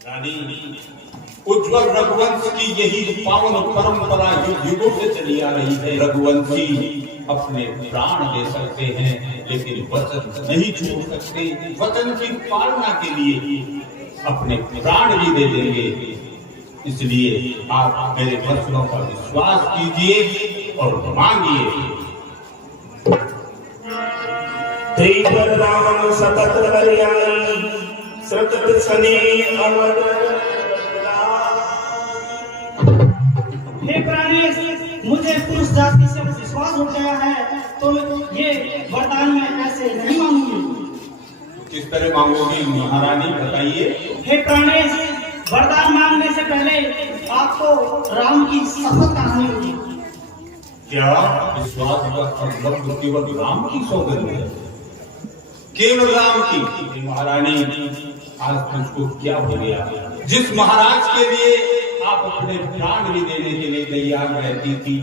रानी, उज्जवल रघुवंश की यही पावन परंपरा युगों से चली आ रही है। रघुवंशी अपने प्राण दे सकते हैं लेकिन वचन नहीं छोड़ सकते। वचन की पालना के लिए अपने प्राण भी दे देंगे। इसलिए आप मेरे वचनों पर विश्वास कीजिए और मांगिए। तेई पर राम सतत हरियाई सतत सने अवध। हे प्राणेश, मुझे पुरुष जाति से विश्वास हो गया है तो ये वरदान मैं ऐसे नहीं मांगूंगी। किस तरह मांगोगी महारानी, बताइए। हे प्राणेश, वरदान मांगने से पहले आपको राम की शपथ खानी होगी। क्या विश्वास का मतलब केवल राम की सौगंध है? केवल राम की? महारानी, आज तुझको क्या हो गया? जिस महाराज के लिए आप अपने प्राण भी देने के लिए तैयार रहती थी,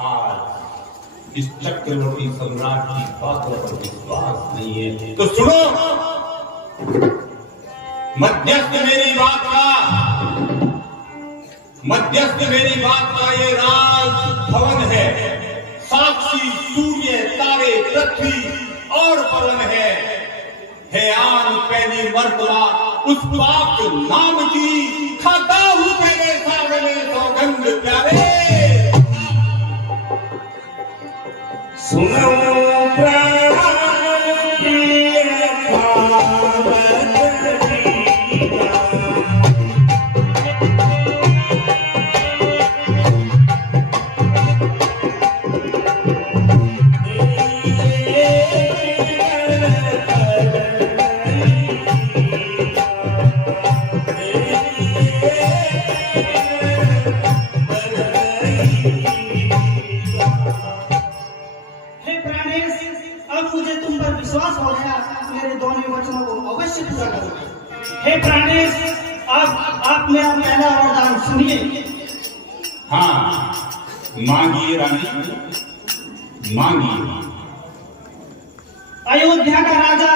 आज इस चक्रवर्ती सम्राट की बातों पर विश्वास नहीं है। तो सुनो, मध्यस्थ मेरी बात का ये राज भवन है। साक्षी सूर्य, तारे, पृथ्वी और पवन है आन पहली मर्तबा उस पाक नाम की खाता हूँ मेरे सामने सौगंध प्यारे। सुनो विश्वास हो गया, मेरे दोनों वचनों को अवश्य पूरा करो। हे प्राणेश, आप मेरा पहला वरदान सुनिए। हाँ, मांगिए रानी, मांगिए। अयोध्या का राजा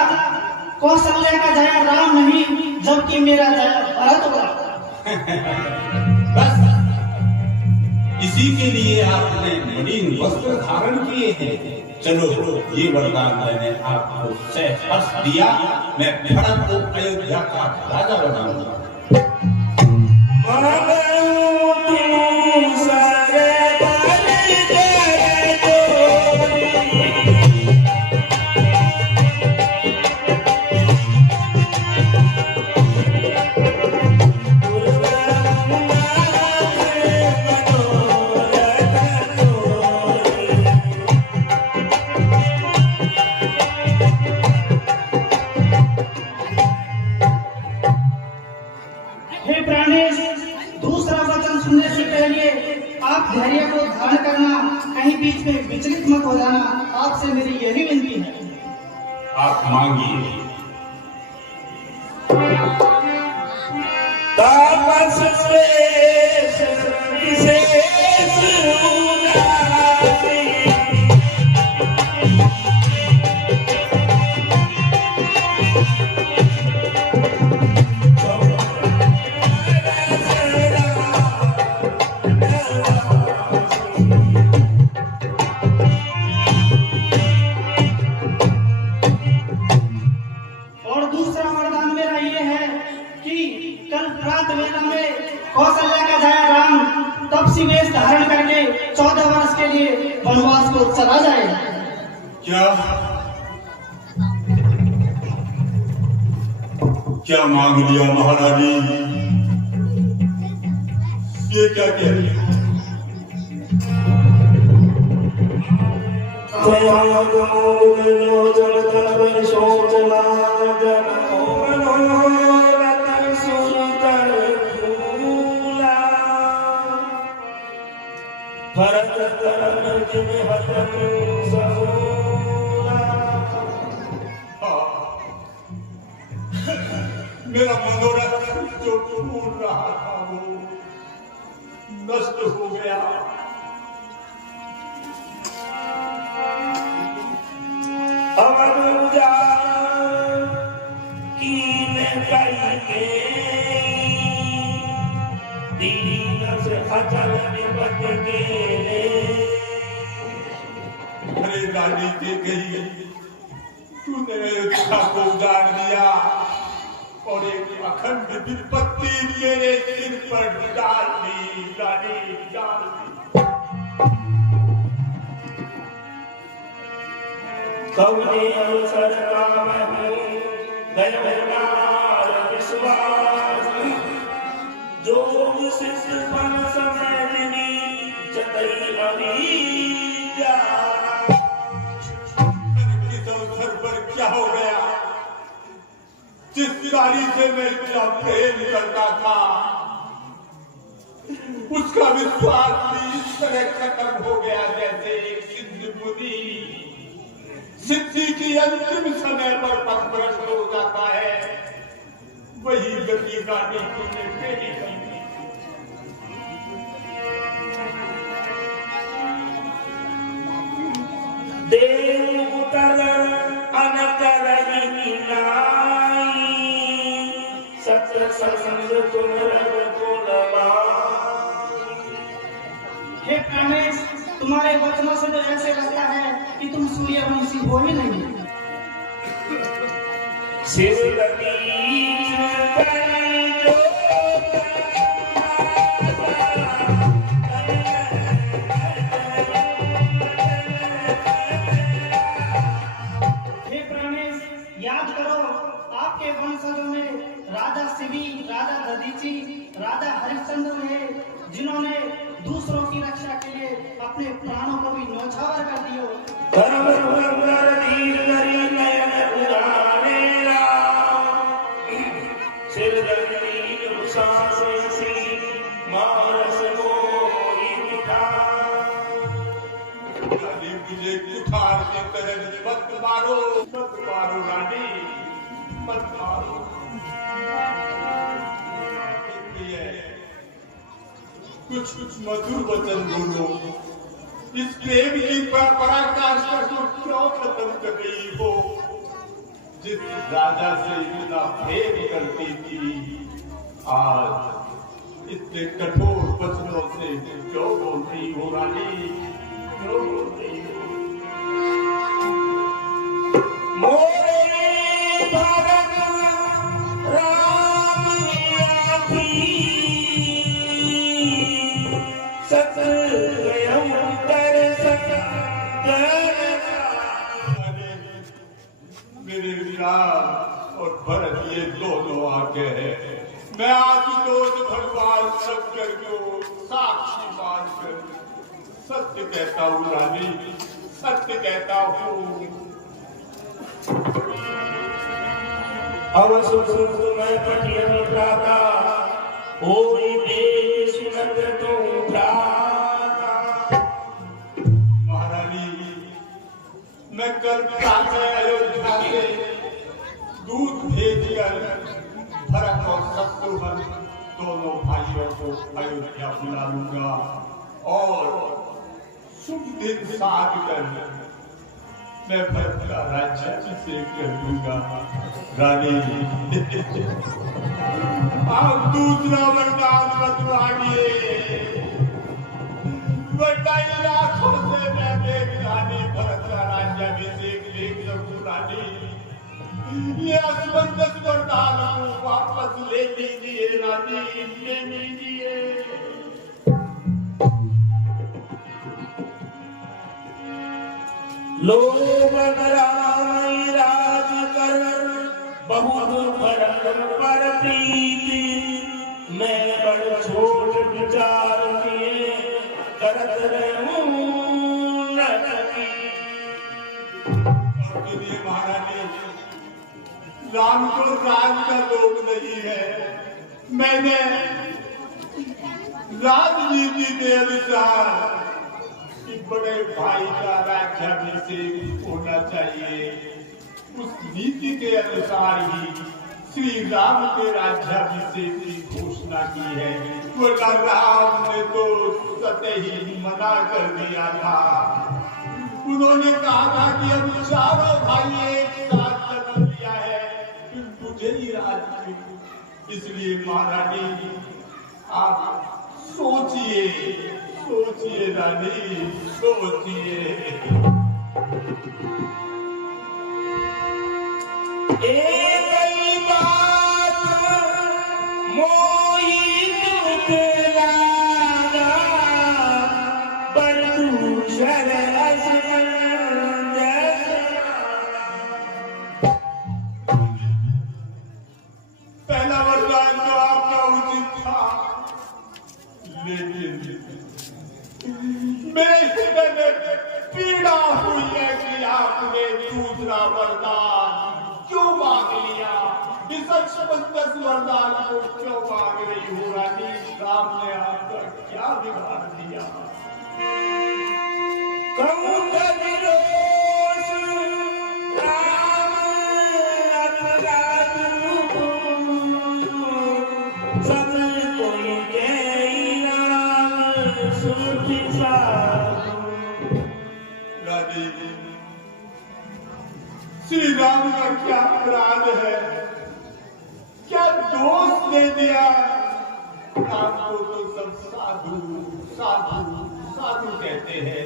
कौशल्या का जया राम नहीं, जबकि मेरा जया भरत होगा। बस इसी के लिए आपने मलिन वस्त्र धारण किए हैं। चलो, ये वरदान मैंने आपको सहर्ष दिया। मैं भरत को अयोध्या का राजा बनाऊंगा। धैर्य को धारण करना, कहीं बीच में विचलित मत हो जाना, आपसे मेरी यही विनती है। आप मांगिए। तापस विशेष कौशल्या का जया राम तपसी वेश धारण करके 14 वर्ष के लिए वनवास को चला जाएगा। क्या मांग लिया महारानी? ये क्या कह रही है? मेरा मनोरथ जो टूट रहा था वो नष्ट हो गया। दीन से अचल के अरे रानी दे गई, तूने इच्छा को उजाड़ दिया और एक अखंड विपत्ति मेरे सिर पर डाल दी। रानी डाल दी। कवने अवसर का मैं दयाल विश्वास जो सिद्ध बन समझनी जतई अविद्या। इस अवसर पर क्या हो गया? जिस नारी से मैं इतना प्रेम करता था, उसका विश्वास भी इस तरह खत्म हो गया जैसे एक सिद्ध मुनि सिद्धि की अंतिम समय पर पथभ्रष्ट हो जाता है। वही गति रानी तूने मेरी की। देव उतर अनकर नाई सत्य संग तुम हे प्राणेश, तुम्हारे वचनों से तो ऐसे लगता है कि तुम सूर्यवंशी हो ही नहीं। हे प्राणेश, याद करो आपके वंशजों में राजा शिवी, राजा दधीची, राजा हरिश्चंद्र है जिन्होंने दूसरों की रक्षा के लिए अपने प्राणों को भी न्यौछावर कर दियो। मुझे कुठार की तरह मत मारो रानी, मत मारो। कुछ कुछ मधुर वचन बोलो। इस प्रेम की पराकाष्ठा को क्यों खत्म कर रही हो? जिस राजा से इतना प्रेम करती थी, आज इतने कठोर वचनों से क्यों बोल रही हो रानी? क्यों बोल रही हो? मोरे भारत राम मेरे विराट और भरत ये दोनों आगे हैं। मैं आशुतोष भगवान शंकर को साक्षी मानकर सत्य कहता हूँ रानी, सत्य कहता हूँ। अवसुख मैं पटियन प्राता ओई देश सुनत तो प्राता। महारानी, मैं कल प्रातः अयोध्या से दूध भेजकर भरत और शत्रुघ्न दोनों भाइयों को अयोध्या बुला लूंगा और शुभ दिन साध कर मैं भरत का राज्याभिषेक कर दूंगा। रानी, आप दूसरा वरदान मत मांगिए। बड़ी आंखों से मैं रानी भरत का राज्याभिषेक देख सकूं। रानी, ये असमंजस वरदान को वापस ले लीजिए रानी, ले लीजिए। लोग राम राज कर बहुत भरत पर प्रीति। मैं बड़ छोट विचार किए करत रहूं नटकी। महारानी, राम को राज का लोग नहीं है। मैंने राजनीति के अनुसार कि बड़े भाई का राज्याभिषेक होना चाहिए, उस नीति के अनुसार ही श्री राम के राज्याभिषेक की घोषणा की है। वरना राम ने तो सतह ही मना कर दिया था। उन्होंने कहा था कि अब चारों भाई एक साथ जन्म लिया है, फिर मुझे ही राज। इसलिए महारानी, आप सोचिए, सोचिए। सोचिए रानी, सोचिए। एक बात मोही दुख लागा, पर दूसर पहला वरदान तो आपका उचित था, लेकिन मेरे हृदय में पीड़ा हुई है कि आपने दूसरा वरदान क्यों मांग लिया। इस अक्षमंजस वरदान को क्यों मांग रही हो रानी? राम ने आपका क्या बिगाड़ दिया? रानी, श्री राम का क्या अपराध है? क्या दोष दे दिया? राम को तो सब साधु साधु साधु कहते हैं।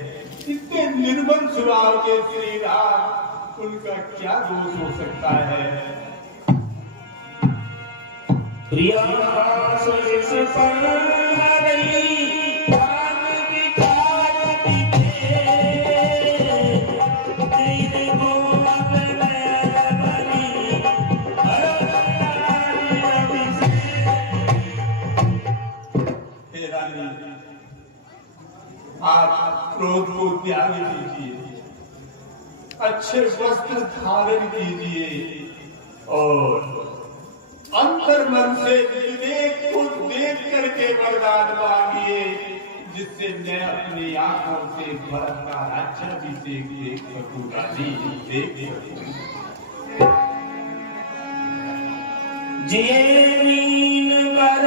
इतने निर्मल स्वभाव के श्री राम, उनका क्या दोष हो सकता है? प्रिया आप क्रोध को त्याग दीजिए, अच्छे वस्त्र धारण कीजिए और अंतर मन से विवेक को देख करके वरदान मांगिए, जिससे मैं अपनी आंखों से भरत का राज्याभिषेक देख सकूं। रानी, देख सकूं। जेमीन पर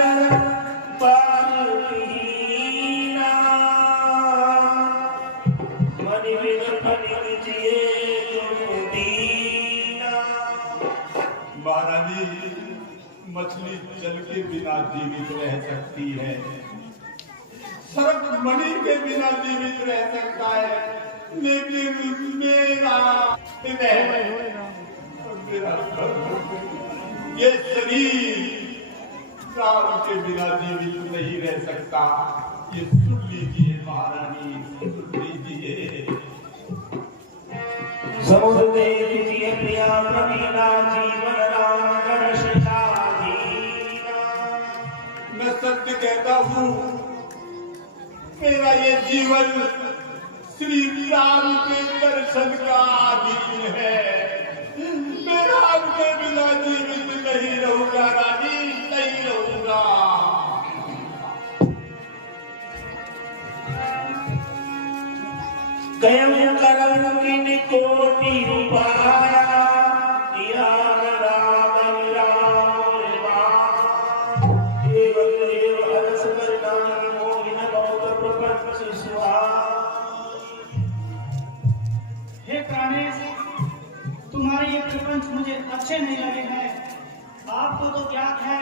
महारानी, मछली जल के बिना जीवित रह सकती है, सर्प मणि के बिना जीवित रह सकता है, लेकिन मेरा हृदय, मेरा ये शरीर राम के बिना जीवित नहीं रह सकता। ये सुन लीजिए महारानी, सुन लीजिए। समुद्र देव जी प्रिया प्रवीणा जीवन राम दर्शना दीना। मैं सत्य कहता हूँ, मेरा ये जीवन श्री राम के दर्शन का अधीन है। मैं राम के बिना जीवित नहीं रहूंगा रानी, नहीं रहूंगा। कयम करम किन कोटि उपाया, ज्ञान राम राम देव देव हरस वरदान मोहिन बहुत प्रपंच सुहा। हे प्राणेश, तुम्हारे ये प्रपंच मुझे अच्छे नहीं लगे हैं। आपको तो ज्ञात है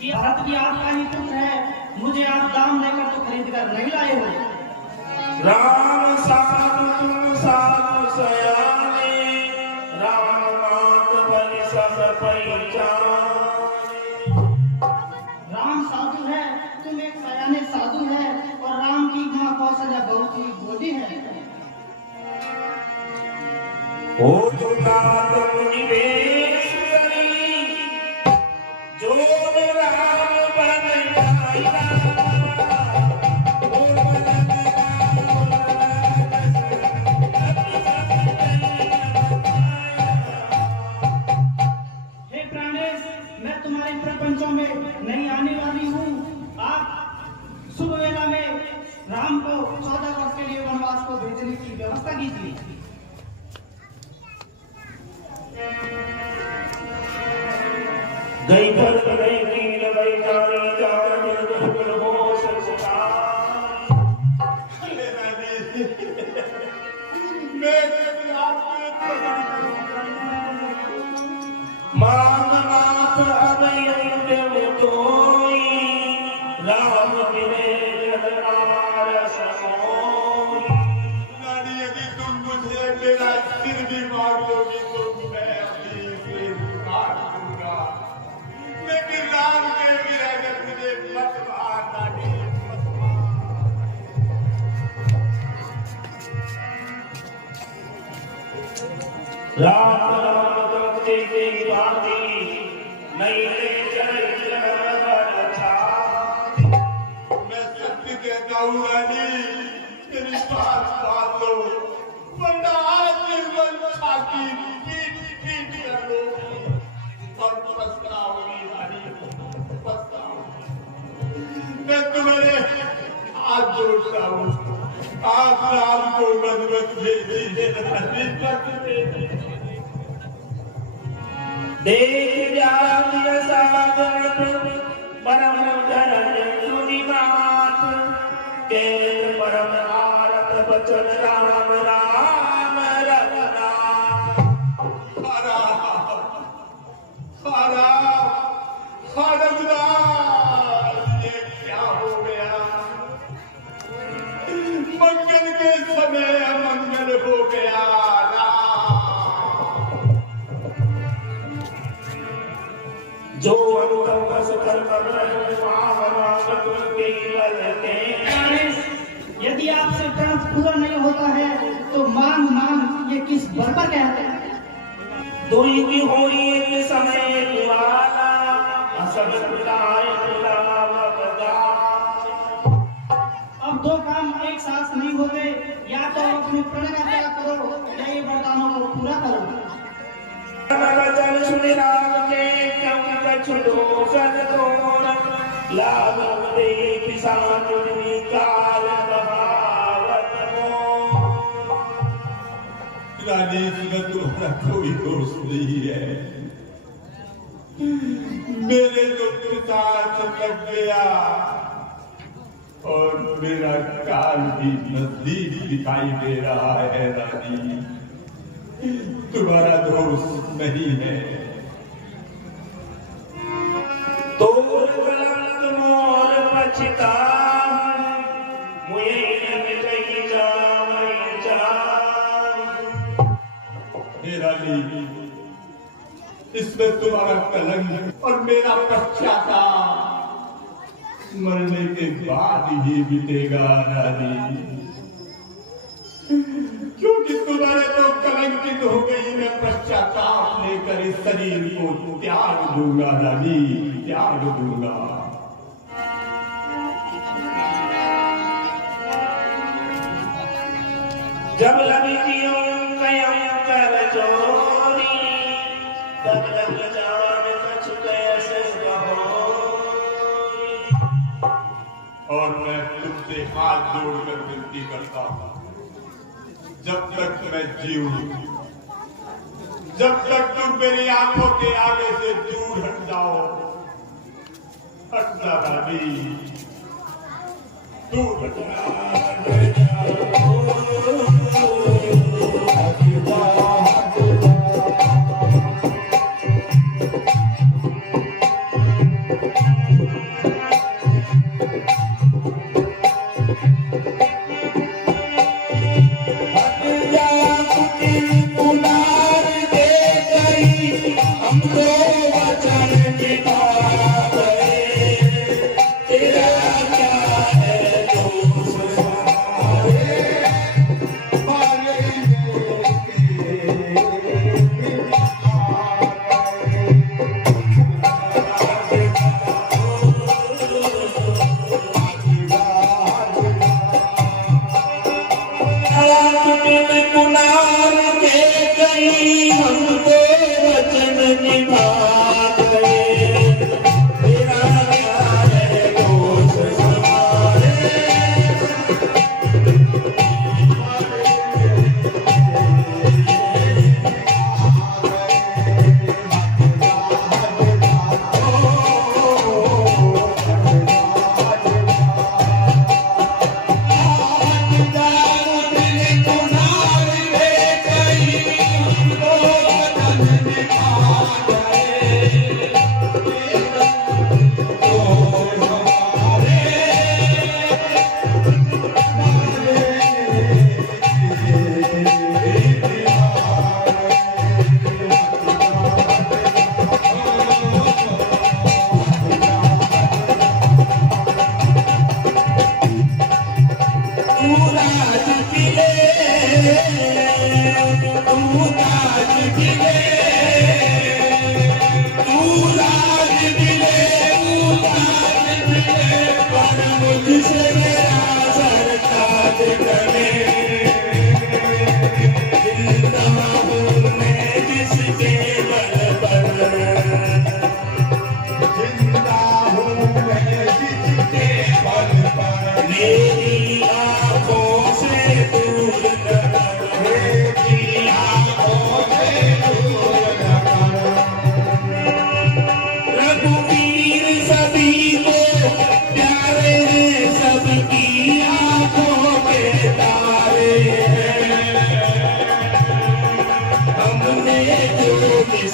कि भरत भी आपका ही पुत्र है। मुझे आप दाम लेकर तो खरीद कर नहीं लाए हो। राम साधु तुम साधु सयाने, राम मात बलि सब पहचाने। राम साधु है, तुम एक सयाने साधु है, और राम की माँ कौशल्या बहुत ही गोदी है। ओ जुगाद मुनिवेश करी, जो राम बन जाइला। प्रपंचों में नहीं आने वाली हूँ। आप शुभ वेला में राम को 14 वर्ष के लिए वनवास को भेजने की व्यवस्था कीजिए। गई पर गई कीन गई जानी जान बिल्कुल हो सकता। मांग माफ अभय देव तोई, राम बिने जगनार राम राम करते के भांति नहीं ले चले मैं सत्य कहता हूँ रानी, तेरी बात मान लो, वरना जीवन छाती पीट पीट कर लो और पछताओगी रानी, पछताओगी। मैं तुम्हारे हाथ जोड़ता हूँ, आप राम को मदद भेजिए रानी, देख जाग सागर परम धरण सुनि बात के परम आरत बचन राम राम रघुना ये क्या हो गया? मंगल के समय अमंगल हो गया। जो अनुभव बस कर यदि आपसे कर्म पूरा नहीं होता है तो मांग मांग ये किस बर पर कहते हैं? दो की होई एक समय वाला असब लाए अब दो काम एक साथ नहीं होते, या तो अपने प्रण का त्याग करो या ये वरदानों को पूरा करो। वचन सुनि राम के क्यों कछुडो सन तोड़ लाभ दे पिसान काल बहावत रानी, इसमें तुम्हारा कोई दोष नहीं है। मेरे तो पिता से लग गया और मेरा काल भी नजदीक दिखाई दे रहा है रानी, तुम्हारा दोष नहीं है। तोर कलंक मोर पछता मुझे कही जावई जान हे रानी, इसमें तुम्हारा कलंक और मेरा पश्चाताप मरने के बाद ही बीतेगा रानी, क्योंकि तुम्हारे तो कलंकित हो गई। मैं पश्चाताप लेकर इस शरीर को त्याग दूंगा रानी, त्याग दूंगा। जब लगी जियो कर चोरी तब लग जान कछ कैसे और मैं तुमसे हाथ जोड़कर विनती करता हूँ, जब तक मैं जीऊं, जब तक तुम मेरी आंखों के आगे से दूर हट जाओ, हट जा रानी, दूर हट जा।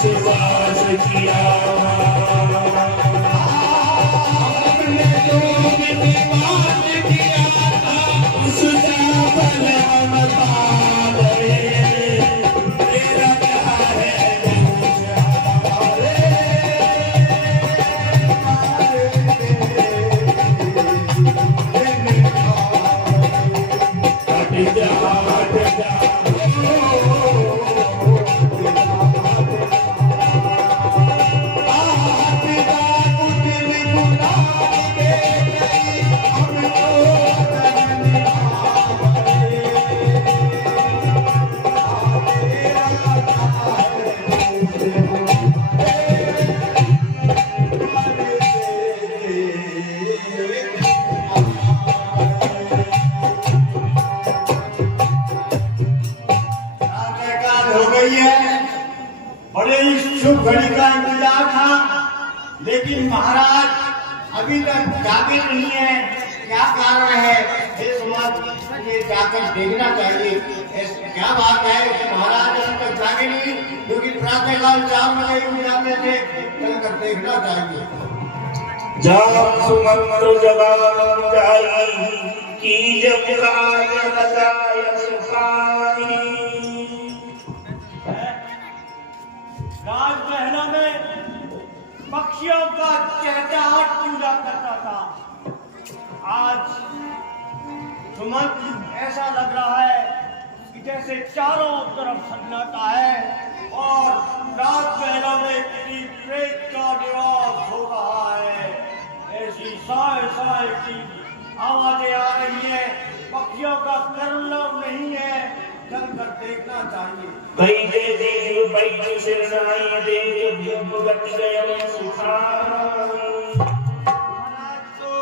विश्वास किया आपने जो विश्वास किया था उसका फल हम पा गए तेरा क्या है बड़े ही शुभ घड़ी का इंतजार था, लेकिन महाराज अभी तक जागे नहीं है। क्या कारण है? इस वक्त मुझे जाकर देखना चाहिए। क्या बात है कि महाराज अभी तक जागे नहीं, क्योंकि प्रातःकाल 4 बजे उठ जाते थे। चलकर देखना चाहिए। जाम सुमंत्र जवान जाई की जब काज लगाय सुखाई राजमहलों में पक्षियों का चहचहाट पूजा करता था। आज सुमंत ऐसा लग रहा है कि जैसे चारों तरफ सन्नाटा है और राजमहलों में किसी प्रेत का निवास हो रहा है। ऐसी साए साए की आवाजें आ रही है। पक्षियों का कलरव नहीं है। चलकर देखना चाहिए। कई दे देव बैठ सिरनाई देव जब गट गया सुखाई महाराज को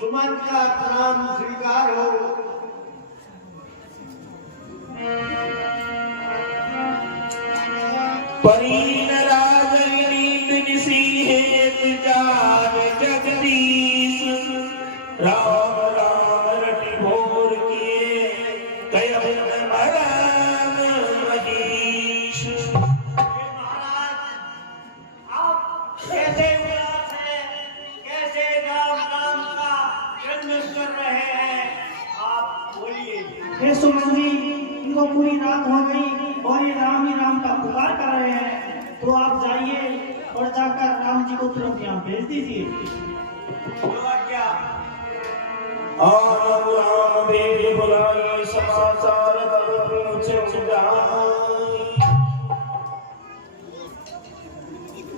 सुमंत का प्रणाम स्वीकार हो। परीन राज नींद निसीहेत जान जगदीश राम राम रटि भोर किए कयम मराम महीश। महाराज आप कैसे उदास हैं? कैसे राम नाम का क्रंदन कर रहे हैं? आप बोलिए। हे सुमन जी, इनको पूरी रात हो गई और ये राम ही राम का पुकार कर रहे हैं। तो आप जाइए और जाकर राम जी को तुरंत यहाँ भेज दीजिए। क्या आनंद राम भेद बुलाई समाचार तब पूछे जाई।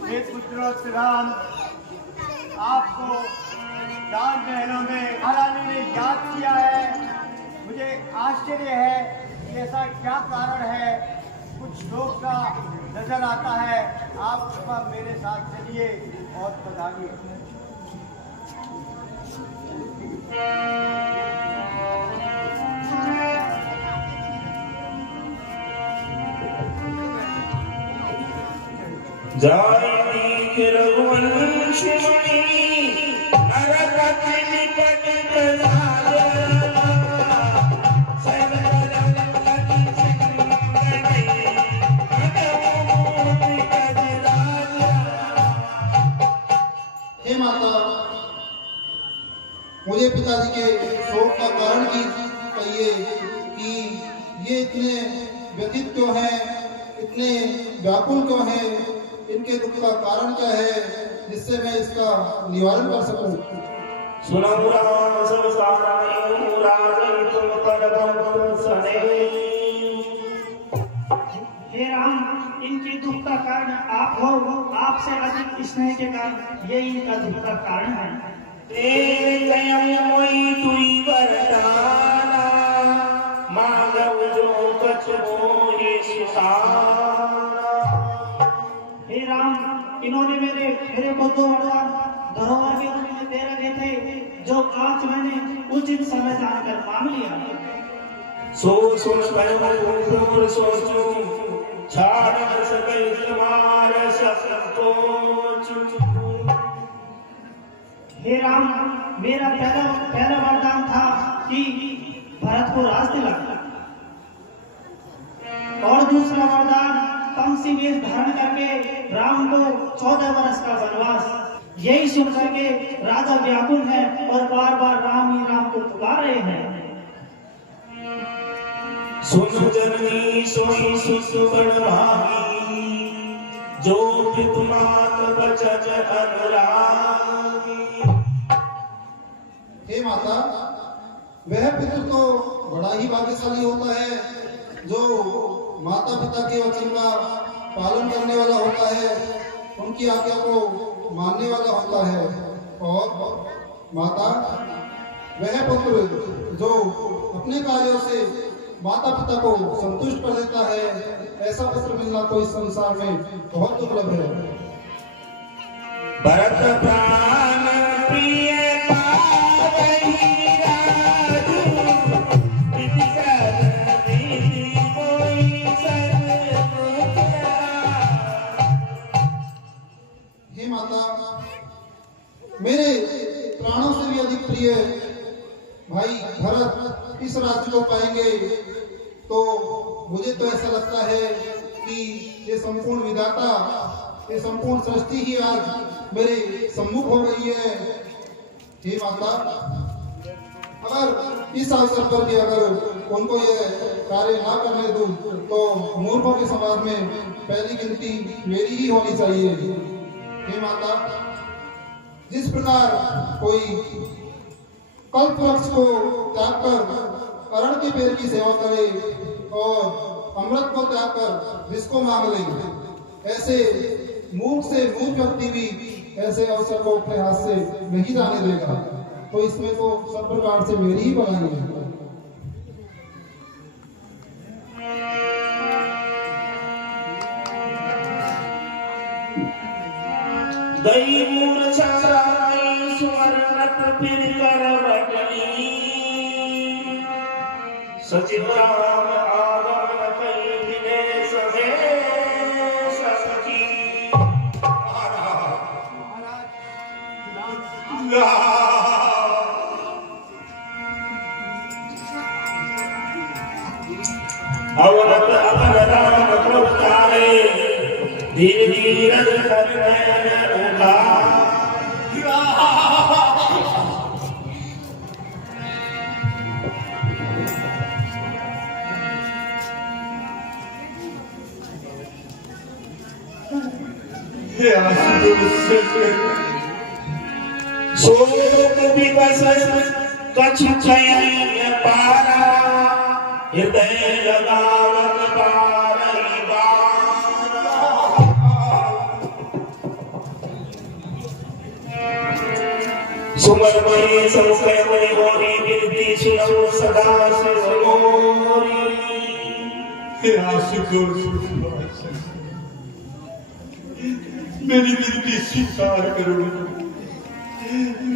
हे पुत्र राम, आपको राजमहलों में महारानी ने याद किया है। मुझे आश्चर्य है कि ऐसा क्या कारण है। कुछ लोग का नजर आता है। आप कृपा मेरे साथ चलिए और बताइए। जाय दीख रघुवंश मुनि नरपति निपट प्रसाद हे माता, मुझे पिताजी के शोक का कारण की कहिए कि ये इतने व्यथित क्यों हैं, इतने व्याकुल क्यों हैं, इनके दुख का कारण क्या है, जिससे मैं इसका निवारण कर सकूं। सुनो राम संसाराय राजन तुम पर भक्त सने। हे राम, इनके दुख का कारण आप हो। आपसे अधिक स्नेह के कारण ये इनका दुख का कारण है। तेरे कयम मोई तुई वरदाना मांगव जो कछ मोहि सुखाना। हे राम, इन्होंने मेरे को 2 वरदान धरोहर के रूप में दे रखे थे, जो आज मैंने उचित समय जानकर मांग लिया। सोच सोचूं छाड़ न सके तुम्हारा संतोष। हे राम, मेरा पहला वरदान था कि भरत को राज दिला, और दूसरा वरदान तमसी वेश धारण करके राम को 14 वर्ष का वनवास। यही सुन करके राजा व्याकुल है और बार बार राम ही राम को पुकार रहे हैं। सुन जननी सोई सुसुबन भागी, जो पितुमात बचन अनुरागी। हे माता, वह पितृ तो बड़ा ही भाग्यशाली होता है जो माता पिता के वचन का पालन करने वाला होता है, उनकी आज्ञा को मानने वाला होता है। और माता, वह पुत्र जो अपने कार्यों से माता पिता को संतुष्ट कर देता है, ऐसा पुत्र मिलना तो इस संसार में बहुत दुर्लभ है। भरत प्राण प्रिय पावई राजू, विधि कर विधि कोई सर्वज्ञ। हे माता, मेरे प्राणों से भी अधिक प्रिय भाई भरत इस राज्य को पाएंगे तो मुझे तो ऐसा लगता है कि ये संपूर्ण विधाता, ये संपूर्ण सृष्टि ही आज मेरे सम्मुख हो गई है। हे माता, अगर इस अवसर पर भी अगर उनको ये कार्य ना करने दूं तो मूर्खों के समाज में पहली गिनती मेरी ही होनी चाहिए। हे माता, जिस प्रकार कोई कल्प वृक्ष को त्याग कर अरण के पेड़ की सेवा करे और अमृत को त्याग कर विष को मांग ले, ऐसे मूर्ख से मूर्ख व्यक्ति भी ऐसे अवसर को अपने हाथ से नहीं जाने देगा। तो इसमें तो सब प्रकार से मेरी ही भलाई है। गई मूर्छा राई सुवर्णप फिर करवटनी, सचिव राम आगमन कई दिने सहे सखी। अवरत अपन राम प्रवतारे, धीर धीरज कर नयन उदार। शोक विवश कछु चयन पारा, हृदय लगावत पारई बारा। सुमन मई समुखय मई होरी, विनती सुनो सदा शिव मोरी। मेरी विनती स्वीकार करो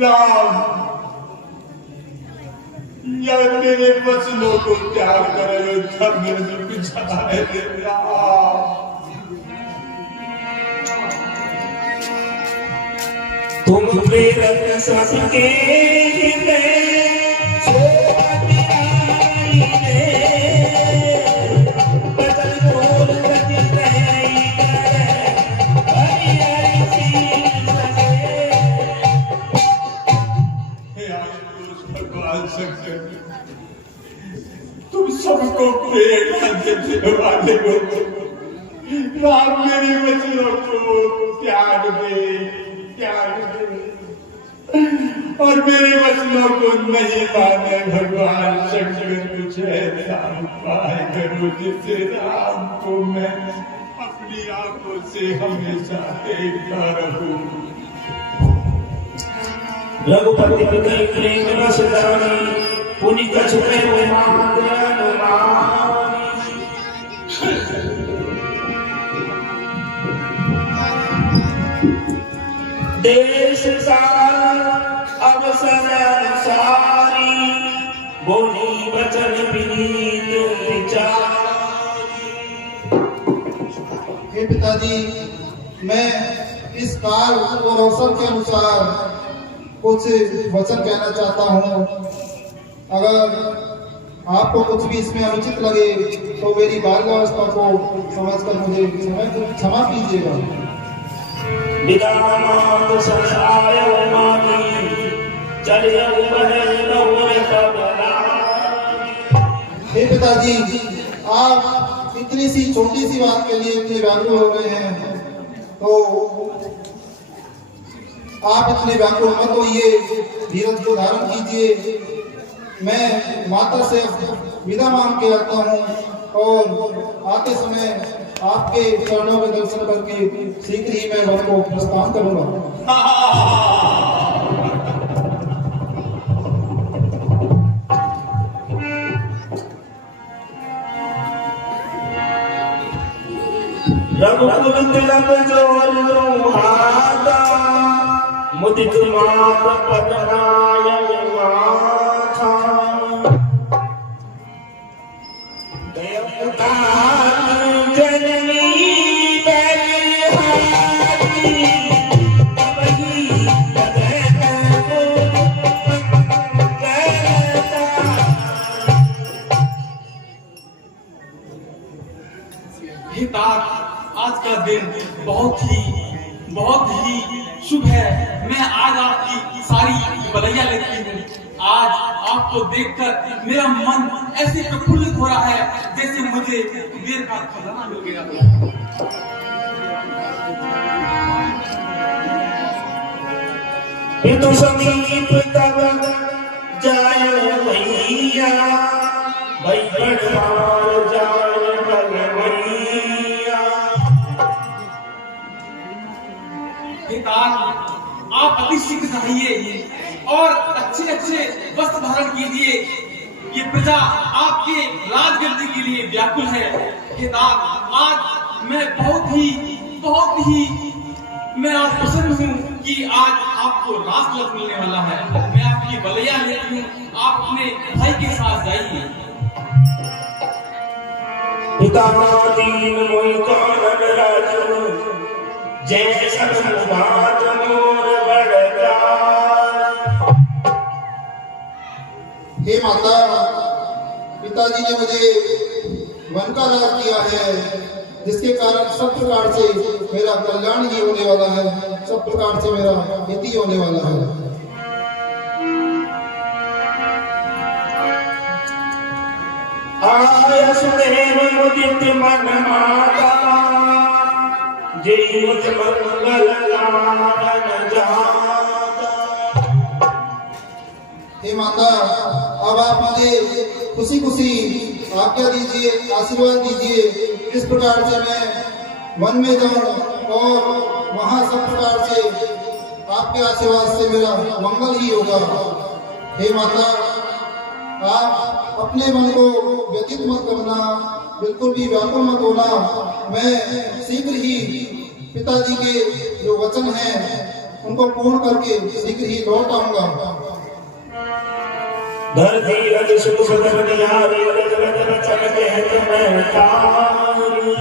राम, या मेरे वचनों को त्याग कर अयोध्या में रुक जाए राम। तुम प्रेरक सबके हृदय सोवति आईने, बदल बोल गति कहीं करे, हरि हरि सील सके। हे आयुष भगवान शंकर, तुम सबको प्रेरणा देने वाले हो राम, मेरे वचनों को त्याग दे, त्याग दे और मेरे वचनों को नहीं माने भगवान शंकर। कुछ ऐसा उपाय करो जिससे राम को मैं अपनी आंखों से हमेशा देखता रहूं। रघुपति कई प्रेम रस दानी, पुनि कछु कहो मात अनुरानी। देश काल अवसर अनुसारी, बोली वचन विनीत विचारी। हे पिताजी, मैं इस काल और अवसर के अनुसार कुछ वचन कहना चाहता हूँ। अगर आपको कुछ भी इसमें अनुचित लगे तो मेरी बाल्यावस्था को समझकर मुझे क्षमा कीजिएगा। हे पिताजी, आप इतनी सी छोटी सी बात के लिए इतने व्याकुल हो गए हैं, तो आप इतने व्याकुल मत होइए, धीरज को धारण कीजिए। मैं माता से विदा मांग के आता हूँ और आते समय आपके चरणों में दर्शन करके शीघ्र ही मैं वन को प्रस्थान करूंगा। रघुकुल तिलक जोर हादा मुदित मात पदराय माथा देवता जननी बलिहारी बही हितार्थ, आज का दिन बहुत ही शुभ है। मैं आज आपकी सारी बलैया लेती हूँ। आज आपको देखकर मेरा मन ऐसे प्रफुल्लित हो रहा है जैसे मुझे कुबेर का खजाना मिल गया हो। पितु समीप तब जाय मैया, भई बड़वार जाय बलमैया। हितार्थ, आप अति शीघ्र जाइए और अच्छे वस्त्र धारण कीजिए। ये प्रजा आपके राजगद्दी के लिए व्याकुल है। हितार्थ, आज मैं बहुत ही मैं आज प्रसन्न हूँ कि आज आपको राजतिलक मिलने वाला है। मैं आपकी बलैया लेती हूँ, आप अपने भाई के साथ जाइए। पिता दीन मोहि कानन राजू, जय समुदात मोर बड़गाय। हे माता, पिताजी ने मुझे वन का राज दिया है, जिसके कारण सब प्रकार से मेरा कल्याण ही होने वाला है, सब प्रकार से मेरा हित ही होने वाला है। आय सुदेव मुदित मन माता, जय मुझ मंगल लालन जाता। हे माता, अब आप मुझे खुशी आज्ञा दीजिए, आशीर्वाद दीजिए। इस प्रकार से मैं वन में जाऊं और वहां सब प्रकार से आपके आशीर्वाद से मेरा मंगल ही होगा। हे माता, आप अपने मन को व्यतीत मत करना, बिल्कुल भी व्याकुल मत होना। मैं शीघ्र ही पिताजी के जो वचन हैं उनको पूर्ण करके शीघ्र ही लौट आऊंगा। धरती रज सुख सदन निहारी, रज रज रचन कहत मैं तारी।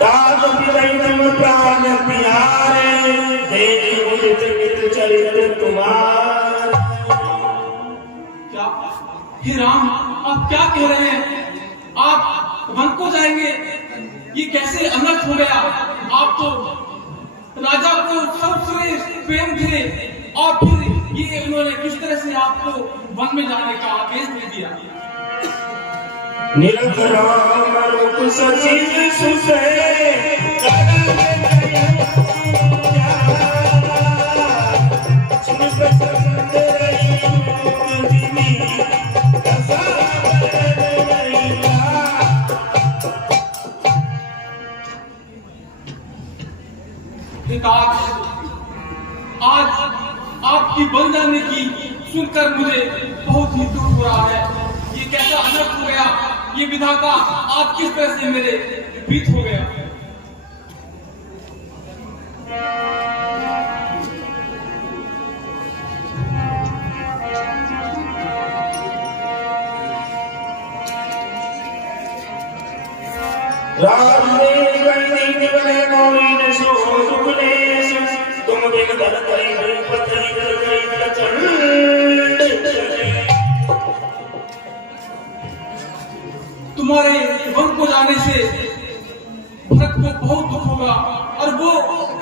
ताज पिरई तुम प्राण प्यारे, देवी मुदित नित चरित तुम्हारे। क्या हे राम, आप क्या कह रहे हैं? आप वन को जाएंगे? ये कैसे अनर्थ हो गया? आप तो राजा को सबसे प्रेम थे और फिर ये उन्होंने किस तरह से आपको वन में जाने का आदेश दे दिया? निरंतराम रूप सचिव सुसे आज आपकी बन जाने की सुनकर मुझे बहुत ही दुख हो रहा है। ये कैसा अनर्थ हो गया? ये विधाता आज किस तरह से मेरे विपरीत हो गया? राज में गई निवले मोइन सो दुखले, तुम बिन दल कई पथरी दल कई चंड। जाने से भरत को बहुत दुख होगा और वो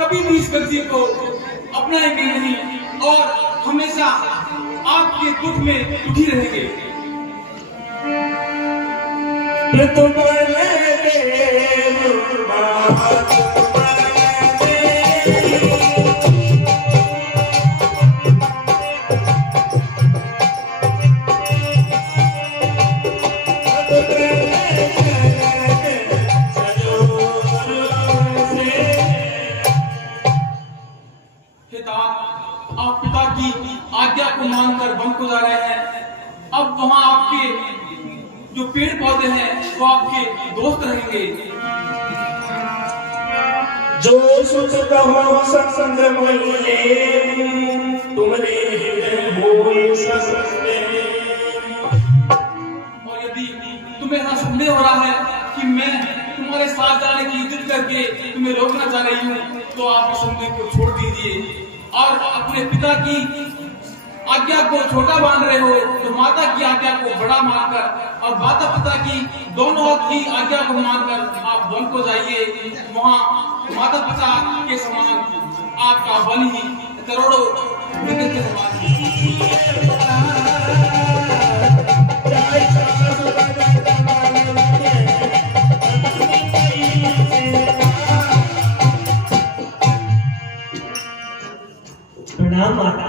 कभी भी इस गलती को अपनाएंगे नहीं और हमेशा आपके दुख में दुखी रहेंगे। आप पिता की आज्ञा को मानकर वन को जा रहे हैं। अब वहाँ आपके जो पेड़ पौधे हैं वो आपके दोस्त रहेंगे। जो सुख कहो सत्संग मोहिए, तुम्हारे हृदय होए सत्संग। और यदि तुम्हें ऐसा संदेह हो रहा है कि मैं तुम्हारे साथ जाने की जिद करके तुम्हें रोकना चाह रही हूँ, तो आप इस संदेह को छोड़ दीजिए और अपने पिता की आज्ञा को छोटा मान रहे हो तो माता की आज्ञा को बड़ा मानकर और माता पिता की दोनों की आज्ञा को मानकर आप वन को जाइए। वहाँ माता पिता के समान आपका वन ही करोड़ों मृत्यु के समान प्रणाम माता।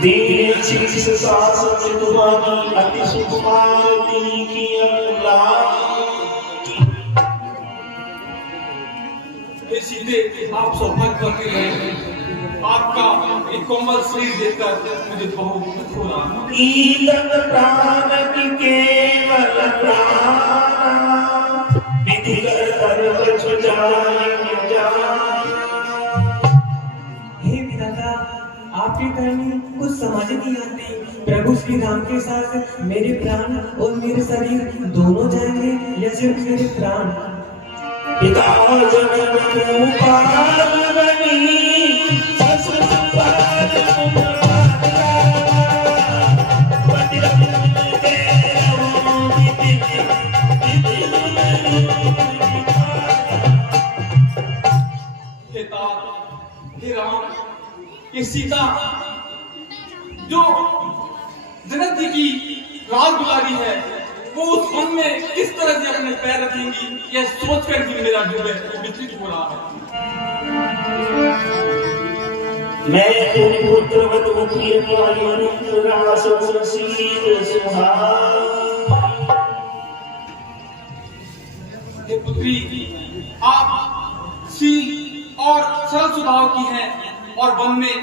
दीन शीश सास तुम्हारी अति सुकुमारती की अल्लाह। हे सीधे आप सौभाग्यवती हैं। आपका एक कोमल शरीर देखकर मुझे बहुत दुख हो रहा है। ईदन प्राण की केवल प्राण विधि कर कछु जाने हे विधाता, आपकी करनी कुछ समझ नहीं आती। प्रभु श्री राम के साथ मेरे प्राण और मेरे शरीर दोनों जाएंगे या सिर्फ मेरे प्राण? पिता जन्म पावनी ससुर हे राम, ये सीता जो जनक जी की राजदुलारी है वो उस वन में किस तरह से अपने पैर रखेंगी, यह सोचकर भी मेरा हृदय विचलित हो रहा है। मैं तुम पुत्रवती हे पुत्री, आप शील और सरल स्वभाव की हैं और वन में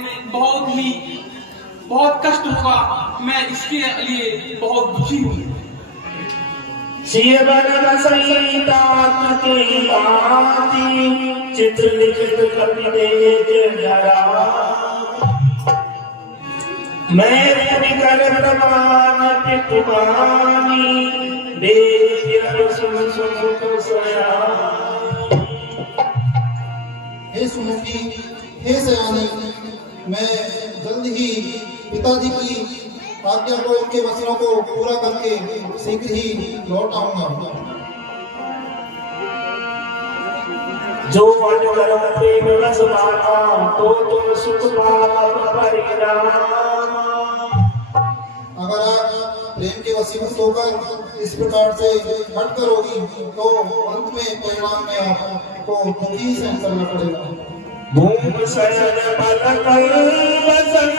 बहुत कष्ट होगा। मैं इसके लिए बहुत दुखी हूँ। चित्र लिखित कविते मैं कर प्रमाण पितुमानी हे सुमुखी, हे सयानी, मैं जल्द ही पिताजी की आज्ञा को, उनके वचनों को पूरा करके शीघ्र ही लौट आऊंगा। जो मन कर्म प्रेम रस माना तो तुम सुख पाप परिणाम। अगर आप प्रेम के वशीभूत होकर इस प्रकार से हट करोगी तो अंत में परिणाम में आपको दुखी सहन करना पड़ेगा। भूम सजन बल कल बसन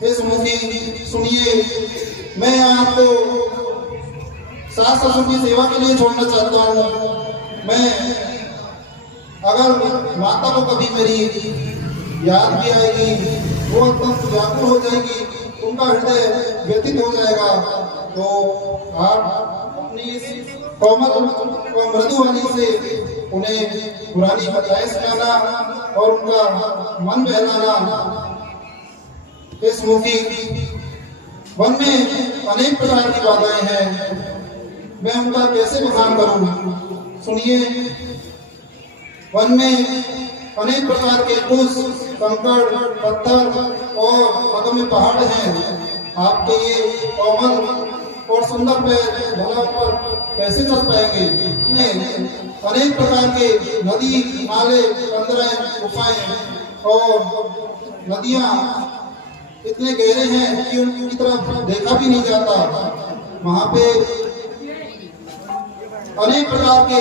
हे सुमुखी, सुनिए, मैं आपको सास ससुर की सेवा के लिए छोड़ना चाहता हूँ। मैं अगर माता को कभी मेरी याद भी आएगी, वो अत्यंत व्याकुल हो जाएगी, उनका हृदय व्यथित हो जाएगा, तो आप अपनी इस कोमल व मृदु वाणी से उन्हें पुरानी कथाएं सुनाना और उनका मन बहलाना। हे सुमुखी, वन में अनेक प्रकार की बाधाएं हैं, मैं उनका कैसे बखान करूं? सुनिए, वन में अनेक प्रकार के कुश, कंकड़, पत्थर और अगम्य पहाड़ हैं। आपके ये कोमल और सुंदर पैर भला पर कैसे चल पाएंगे? इनमें अनेक प्रकार के नदी, नाले, बंदरें, गुफाएं और नदियां इतने गहरे हैं कि उनकी तरफ देखा भी नहीं जाता। वहां पे अनेक प्रकार के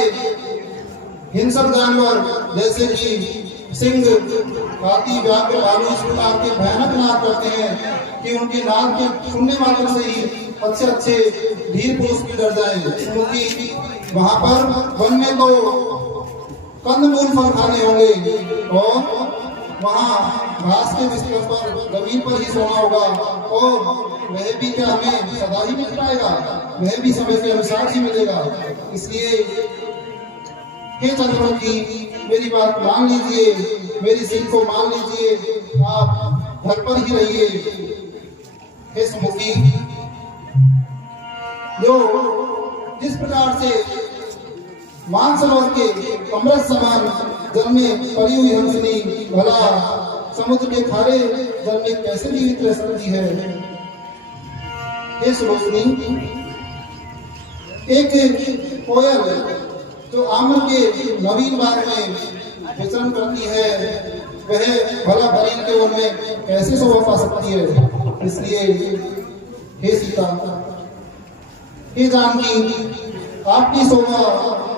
हिंसक जानवर जैसे कि सिंह, हाथी, व्याघ्र, भालू इस प्रकार के भयानक नाद करते हैं कि उनके नाद के सुनने मात्र से ही अच्छे अच्छे वीर पुरुष भी डर जाए, क्योंकि वहां पर वन में तो कंदमूल फल खाने होंगे और वहाँ घास के बिस्तर पर जमीन पर ही सोना होगा, और वह भी क्या हमें सदा ही मिल पाएगा? वह भी समय के अनुसार ही मिलेगा। इसलिए हे चंद्रमुखी, मेरी बात मान लीजिए, मेरी सिंह को मान लीजिए, आप घर पर ही रहिए। हे सुमुखी, जो जिस प्रकार से मानसरोवर के अमृत समान जल में पड़ी हुई हंसनी भला समुद्र के खारे जल में कैसे जीवित रह सकती है? हे सुरोशनी, एक कोयल जो आमर के नवीन बाग में विचरण करती है, वह भला बरीन के वन में कैसे शोभा पा सकती है? इसलिए हे सीता, हे जानकी, आपकी शोभा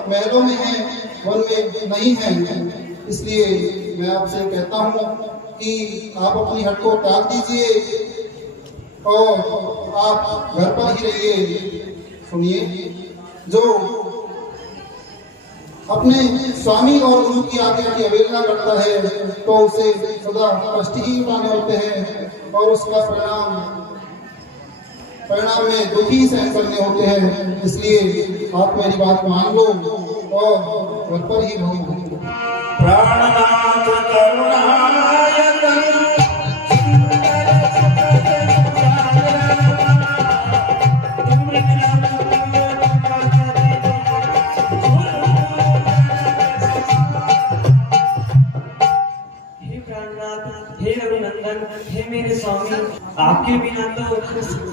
महलों में है, वन में नहीं है। इसलिए मैं आपसे कहता हूँ कि आप अपनी हट को टाल दीजिए और आप घर पर ही रहिए। सुनिए, जो अपने स्वामी और गुरु की आज्ञा की अवहेलना करता है तो उसे सदा कष्ट ही उठाने होते हैं और उसका परिणाम में दुखी सहन करने होते हैं। इसलिए आप मेरी बात मान लो और घर पर ही रहो। प्राणनाथ करुणायतन हे रघुनंदन, हे मेरे स्वामी, आपके बिना तो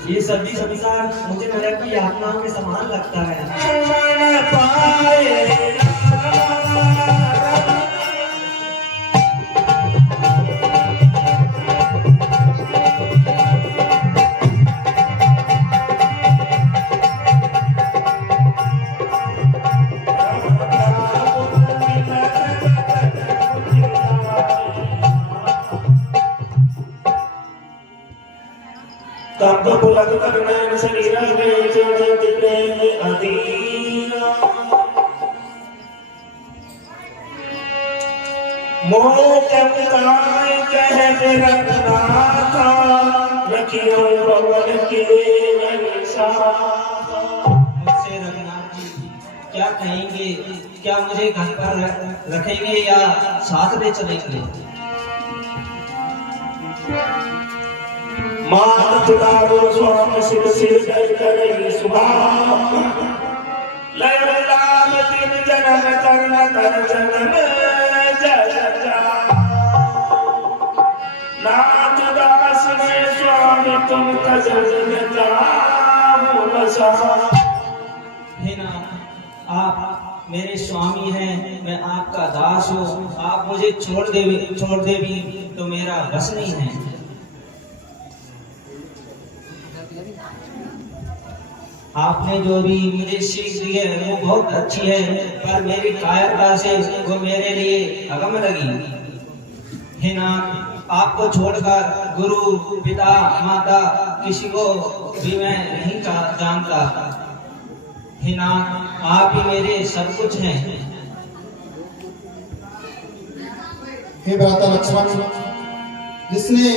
ये सभी संसार मुझे नरक की यातनाओं के समान लगता है। तब पुलक करनैन शरीर में जगत प्रेम अधीरा मोह जगताय कह रखनाथा रखियो भवन के मुझसे रघुनाथ जी क्या कहेंगे? क्या मुझे घर पर रखेंगे या साथ ले चलेंगे? मात तुदारो स्वामी शिव शिव कर करई सुभाव लय लाल तिन जनम कर्ण कर जन्म जय जा नाथ दास में स्वामी तुम कजन जाओ बसा। हे नाथ, आप मेरे स्वामी हैं, मैं आपका दास हूँ। आप मुझे छोड़ दे भी तो मेरा बस नहीं है। आपने जो भी मुझे सीख दी है वो बहुत अच्छी है, पर मेरी कायरता से वो मेरे लिए अगम लगी। हे नाथ, आपको छोड़कर गुरु, पिता, माता किसी को भी मैं नहीं जानता। हे नाथ, आप ही मेरे सब कुछ हैं। हे भ्राता लक्ष्मण, जिसने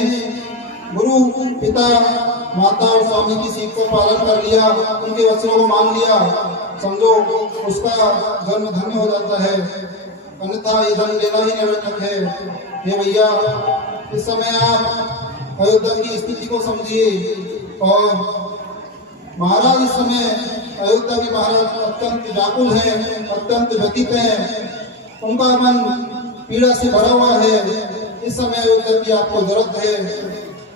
गुरु, पिता, माता और स्वामी की सीख को पालन कर लिया, उनके वचनों को मान लिया, समझो उसका जन्म धन्य हो जाता है, अन्यथा ये जन्म लेना ही निरर्थक है। हे भैया, इस समय आप अयोध्या की स्थिति को समझिए। और महाराज इस समय अयोध्या के महाराज अत्यंत व्याकुल हैं, अत्यंत व्यथित हैं, उनका मन पीड़ा से भरा हुआ है। इस समय अयोध्या की आपको जरूरत है।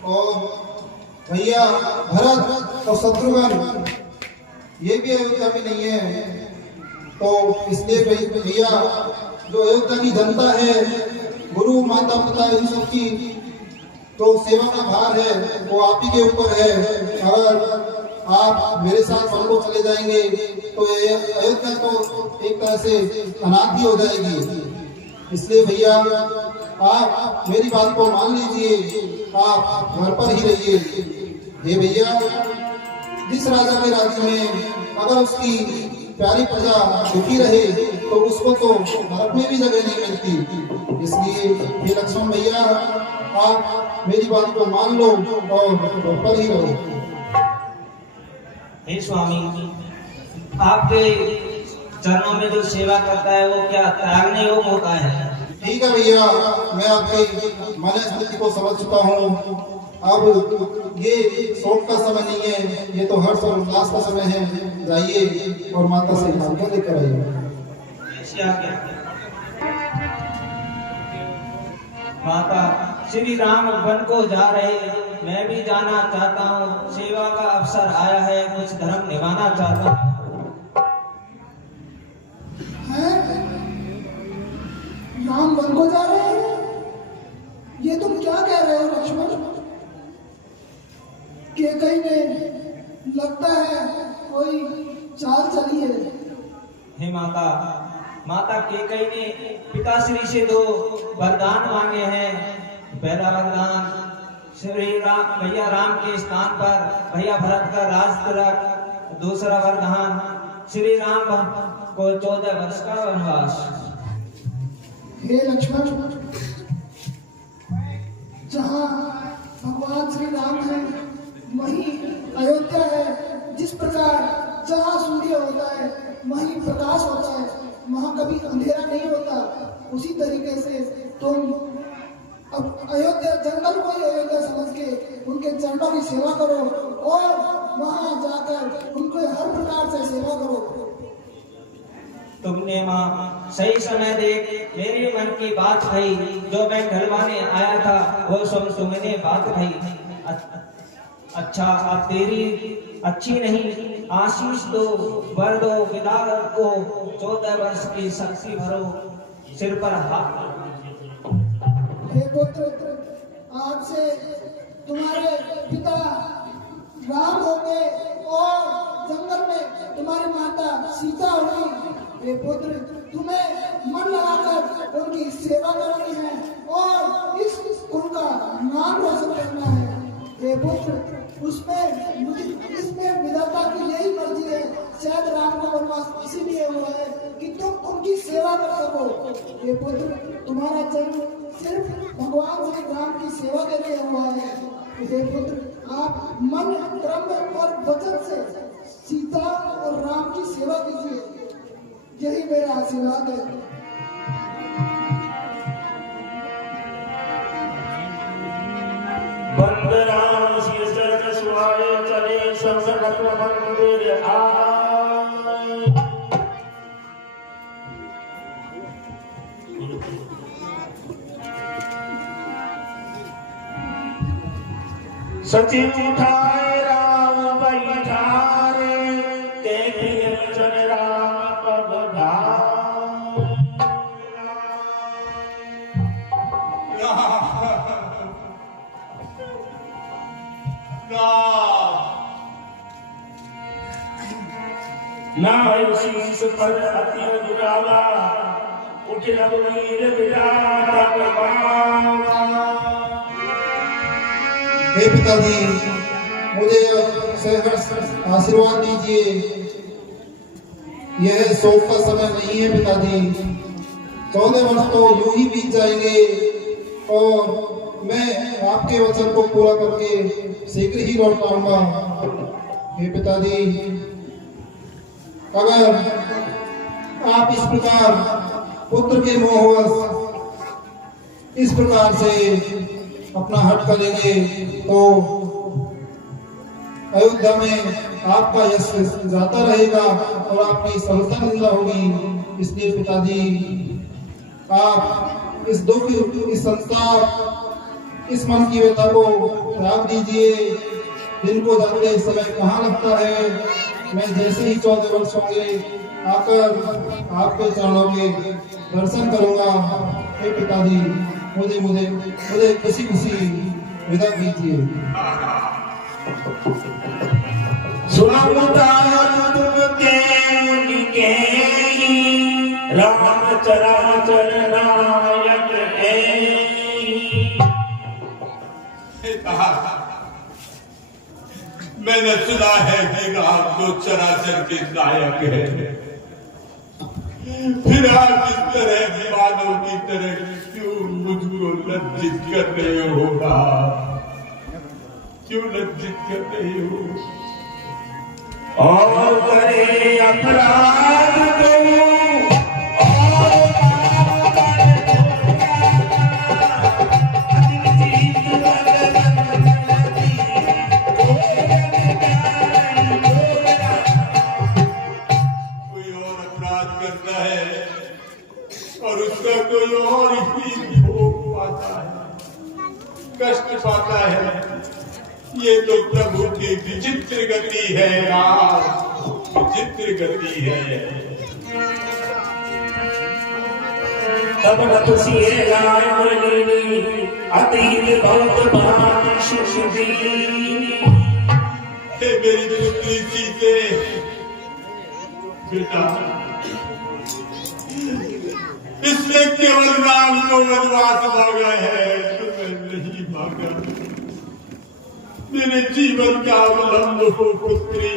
और भैया भरत और शत्रुघ्न ये भी अयोध्या में नहीं है, तो इसलिए भैया जो अयोध्या की जनता है, गुरु माता पिता इन सब की तो सेवा का भार है वो आप ही के ऊपर है। अगर आप मेरे साथ वन को चले जाएंगे तो अयोध्या तो एक तरह से अनाथ ही हो जाएगी। इसलिए भैया आप मेरी बात को मान लीजिए, आप घर पर ही रहिए। हे भैया, जिस राजा के राज्य में अगर उसकी प्यारी प्रजा दुखी रहे तो उसको तो नरक में भी जगह नहीं मिलती। इसलिए हे लक्ष्मण भैया, आप मेरी बात को मान लो और घर पर ही रहो। हे स्वामी, आपके चरणों में जो सेवा करता है वो क्या त्यागने योग होता है? ठीक है भैया, मैं आपकी मन स्थिति को समझ चुका हूँ। अब ये शोक का समय नहीं है, ये तो हर्ष और उल्लास का समय है। जाइए और माता से आज्ञा लेकर आइए। माता, श्री राम वन को जा रहे, मैं भी जाना चाहता हूँ। सेवा का अवसर आया है, कुछ धर्म निभाना चाहता हूँ। राम वन को जा रहे हैं? ये तुम क्या कह रहे हो लक्ष्मण? केकई ने लगता है कोई चाल चली है। हे माता, माता केकई ने पिताश्री से 2 वरदान मांगे हैं। पहला वरदान श्री राम भैया राम के स्थान पर भैया भरत का राज तिलक। दूसरा वरदान श्री राम को 14 वर्ष का वनवास। हे लक्ष्मण, जहाँ भगवान श्री राम है वहीं अयोध्या है। जिस प्रकार जहाँ सूर्य होता है वहीं प्रकाश होता है, वहाँ कभी अंधेरा नहीं होता। उसी तरीके से तुम अब अयोध्या जंगल को ही अयोध्या समझ के उनके चरणों की सेवा करो और वहाँ जाकर उनको हर प्रकार से सेवा करो। तुमने माँ सही समय देख मेरे मन की बात कही। जो मैं ढलवाने आया था वो तुमने बात कही। अच्छा, अब तेरी अच्छी नहीं, आशीष दो, वर दो, विदा को 14 वर्ष की शक्ति भरो, सिर पर हाथ। हे पुत्र, आज से तुम्हारे पिता राम होंगे और जंगल में तुम्हारी माता सीता होगी। हे पुत्र, तुम्हें मन लगाकर उनकी सेवा करनी है और इस कुल का नाम रोशन करना है। हे पुत्र, इसमें विधाता की यही मर्जी है। शायद राम का वनवास इसीलिए हुआ है कि तुम उनकी सेवा कर सको। हे पुत्र, तुम्हारा जन्म सिर्फ भगवान श्री राम की सेवा के लिए हुआ है। हे पुत्र, आप मन, कर्म और वचन से सीता और राम की सेवा कीजिए, यही मेरा आशीर्वाद है। बंदराम शीर्षक सुहाए चले सर्वगत मंदिर आए। सचिव उठाए राम बैठारे, कहते वचन राम पग नाय शीस पर अति जुड़ावा, उठ रघुवीर विराट प्रभावा। हे पिताजी, मुझे सहर्ष आशीर्वाद दीजिए। यह शोक का समय नहीं है पिताजी। 14 वर्ष तो यूं ही बीत जाएंगे और मैं आपके वचन को पूरा करके शीघ्र ही लौट पाऊंगा। हे पिताजी, अगर आप इस प्रकार पुत्र के मोहवश इस प्रकार से अपना हट करेंगे तो अयोध्या में आपका यश जाता रहेगा और आपकी सफलता जिंदा होगी। इसलिए पिताजी आप इस दुख, इस संताप, इस मन की व्यथा को त्याग दीजिए। दिन को जाते समय कहाँ लगता है। मैं जैसे ही 14 वर्ष होंगे आकर आपके चरणों के दर्शन करूंगा। हे पिताजी मुझे खुशी खुशी विदा कीजिए। सुनता तुमके उनके राम चराचर नायक मैंने सुना है कि राम तो चराचर के नायक है, फिर आप इस तरह मानव की तरह क्यों मुझको लज्जित कर रहे हो? क्यों लज्जित कर रहे हो? और करे अपराध तो कोई और ही भोग पाता है, कष्ट पाता है। ये तो प्रभु की विचित्र गति है यार, विचित्र गति है। तब न तुसी अतीत बहुत बारिश दी। मेरी पुत्री सीते, बेटा इसने केवल राम को वनवास मांगा है, तुम्हें नहीं मांगा। मेरे जीवन का अवलंब हो पुत्री।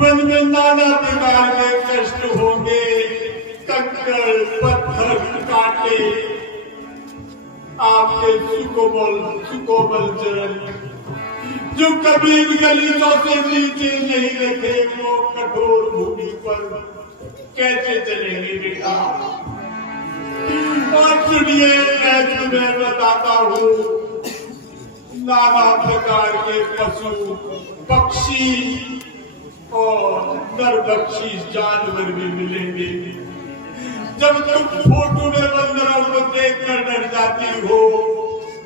वन में नाना प्रकार के कष्ट होंगे, कंकड़ पत्थर काटे, आपके सुकोमल चरण जो कभी गलीचों से नीचे नहीं रखे, वो कठोर भूमि पर कैसे चलेंगे बेटा? और सुनिए, मैं तुम्हें बताता हूँ, नाना प्रकार के पशु पक्षी और नरभक्षी जानवर भी मिलेंगे। जब तुम फोटो में बंदरों को देख कर डर जाती हो,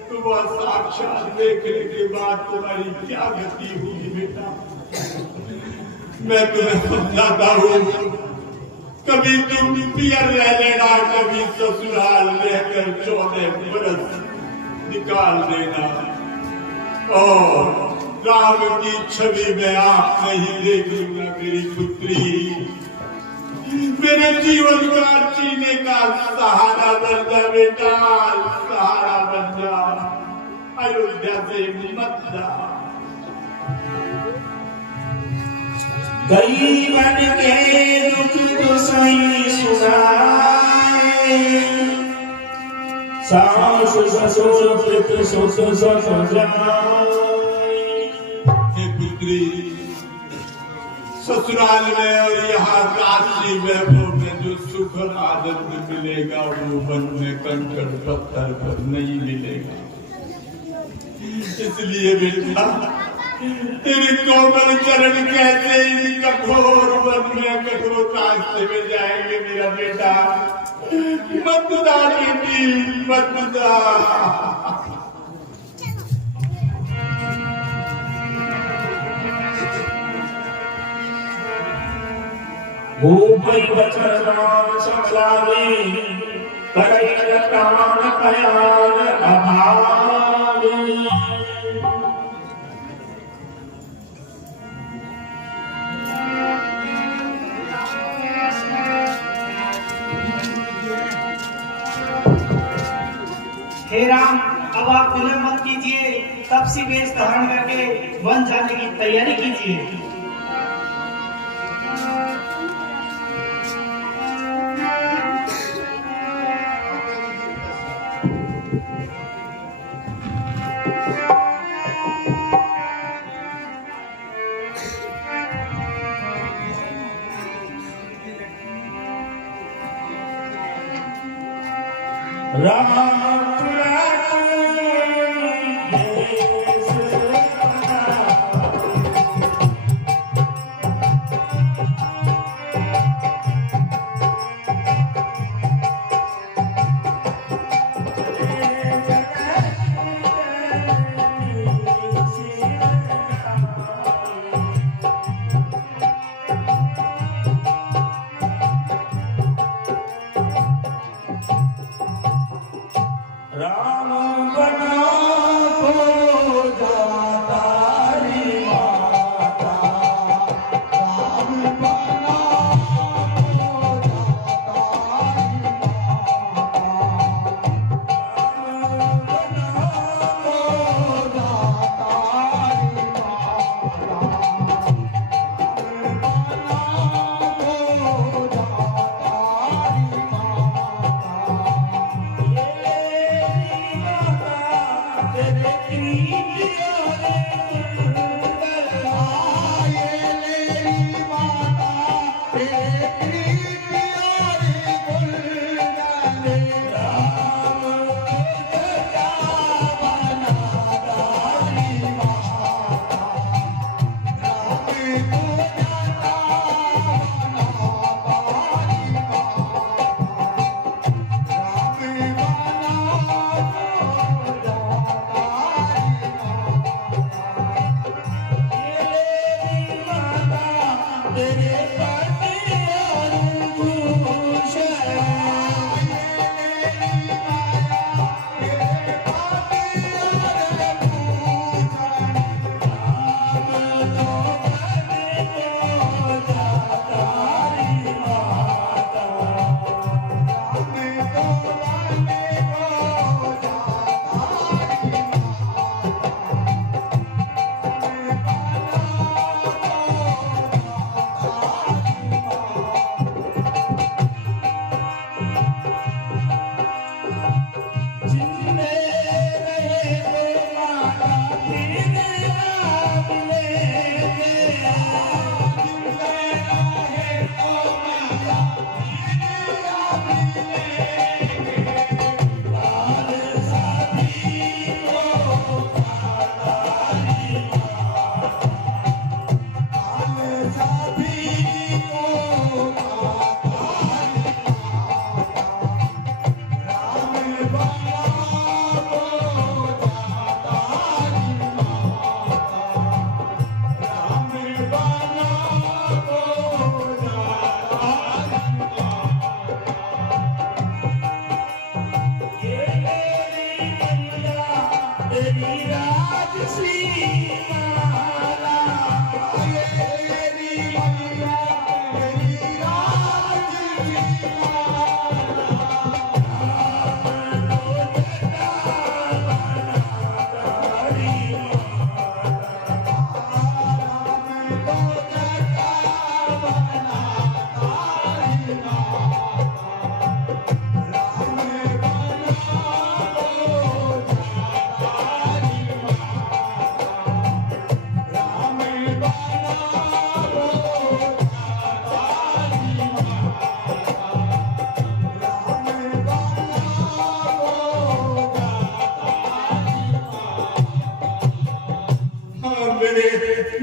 तो वह साक्षात देखने के बाद तुम्हारी क्या गति होगी बेटा? मैं तुम्हें समझाता हूँ, कभी तुम पियर रह लेना, कभी ससुराल रहकर 14 बरस निकाल देना, और राम की छवि में आप नहीं देखूंगा मेरी पुत्री। मेरे जीवन का जीने का सहारा बन जा बेटा, सहारा बन जा। अयोध्या से मत जा। गई बन के दुख तो सही सुनाए, सास ससुर पितृ ससुर हे पुत्री, ससुराल में और यहाँ रात्रि वैभव में जो सुख और आनंद मिलेगा, वो वन में कंकड़ पत्थर पर नहीं मिलेगा। इसलिए बेटा, तेरे कोमल चरण कैसे इन कठोर वन में, कठोर रास्ते में जाएंगे मेरा बेटा? मत जा बेटी, मत जा। भूपै वचन समलावे, करैल प्राण कयाल अभावे। हे राम, अब आप विलंब मत कीजिए, तपसी वेश धारण करके वन जाने की तैयारी कीजिए। राम राम बना को जाता री माता, राम बना को जाता री माता, राम बना को जाता री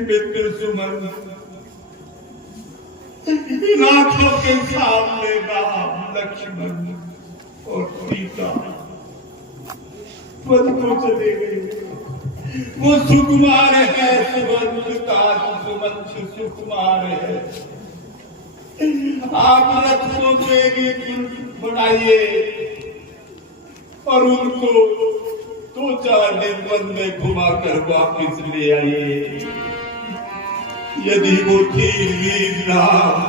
मित्र सुमन नाथों के सामने राम लक्ष्मण और सीता बन को चले गए। वो सुकुमार है, सुबंध का सुमंत सुकुमार है। आप रथ को बनाइए और उनको 2-4 दिन वन में घुमा कर वापिस ले आइए। यदि वो ठीक राम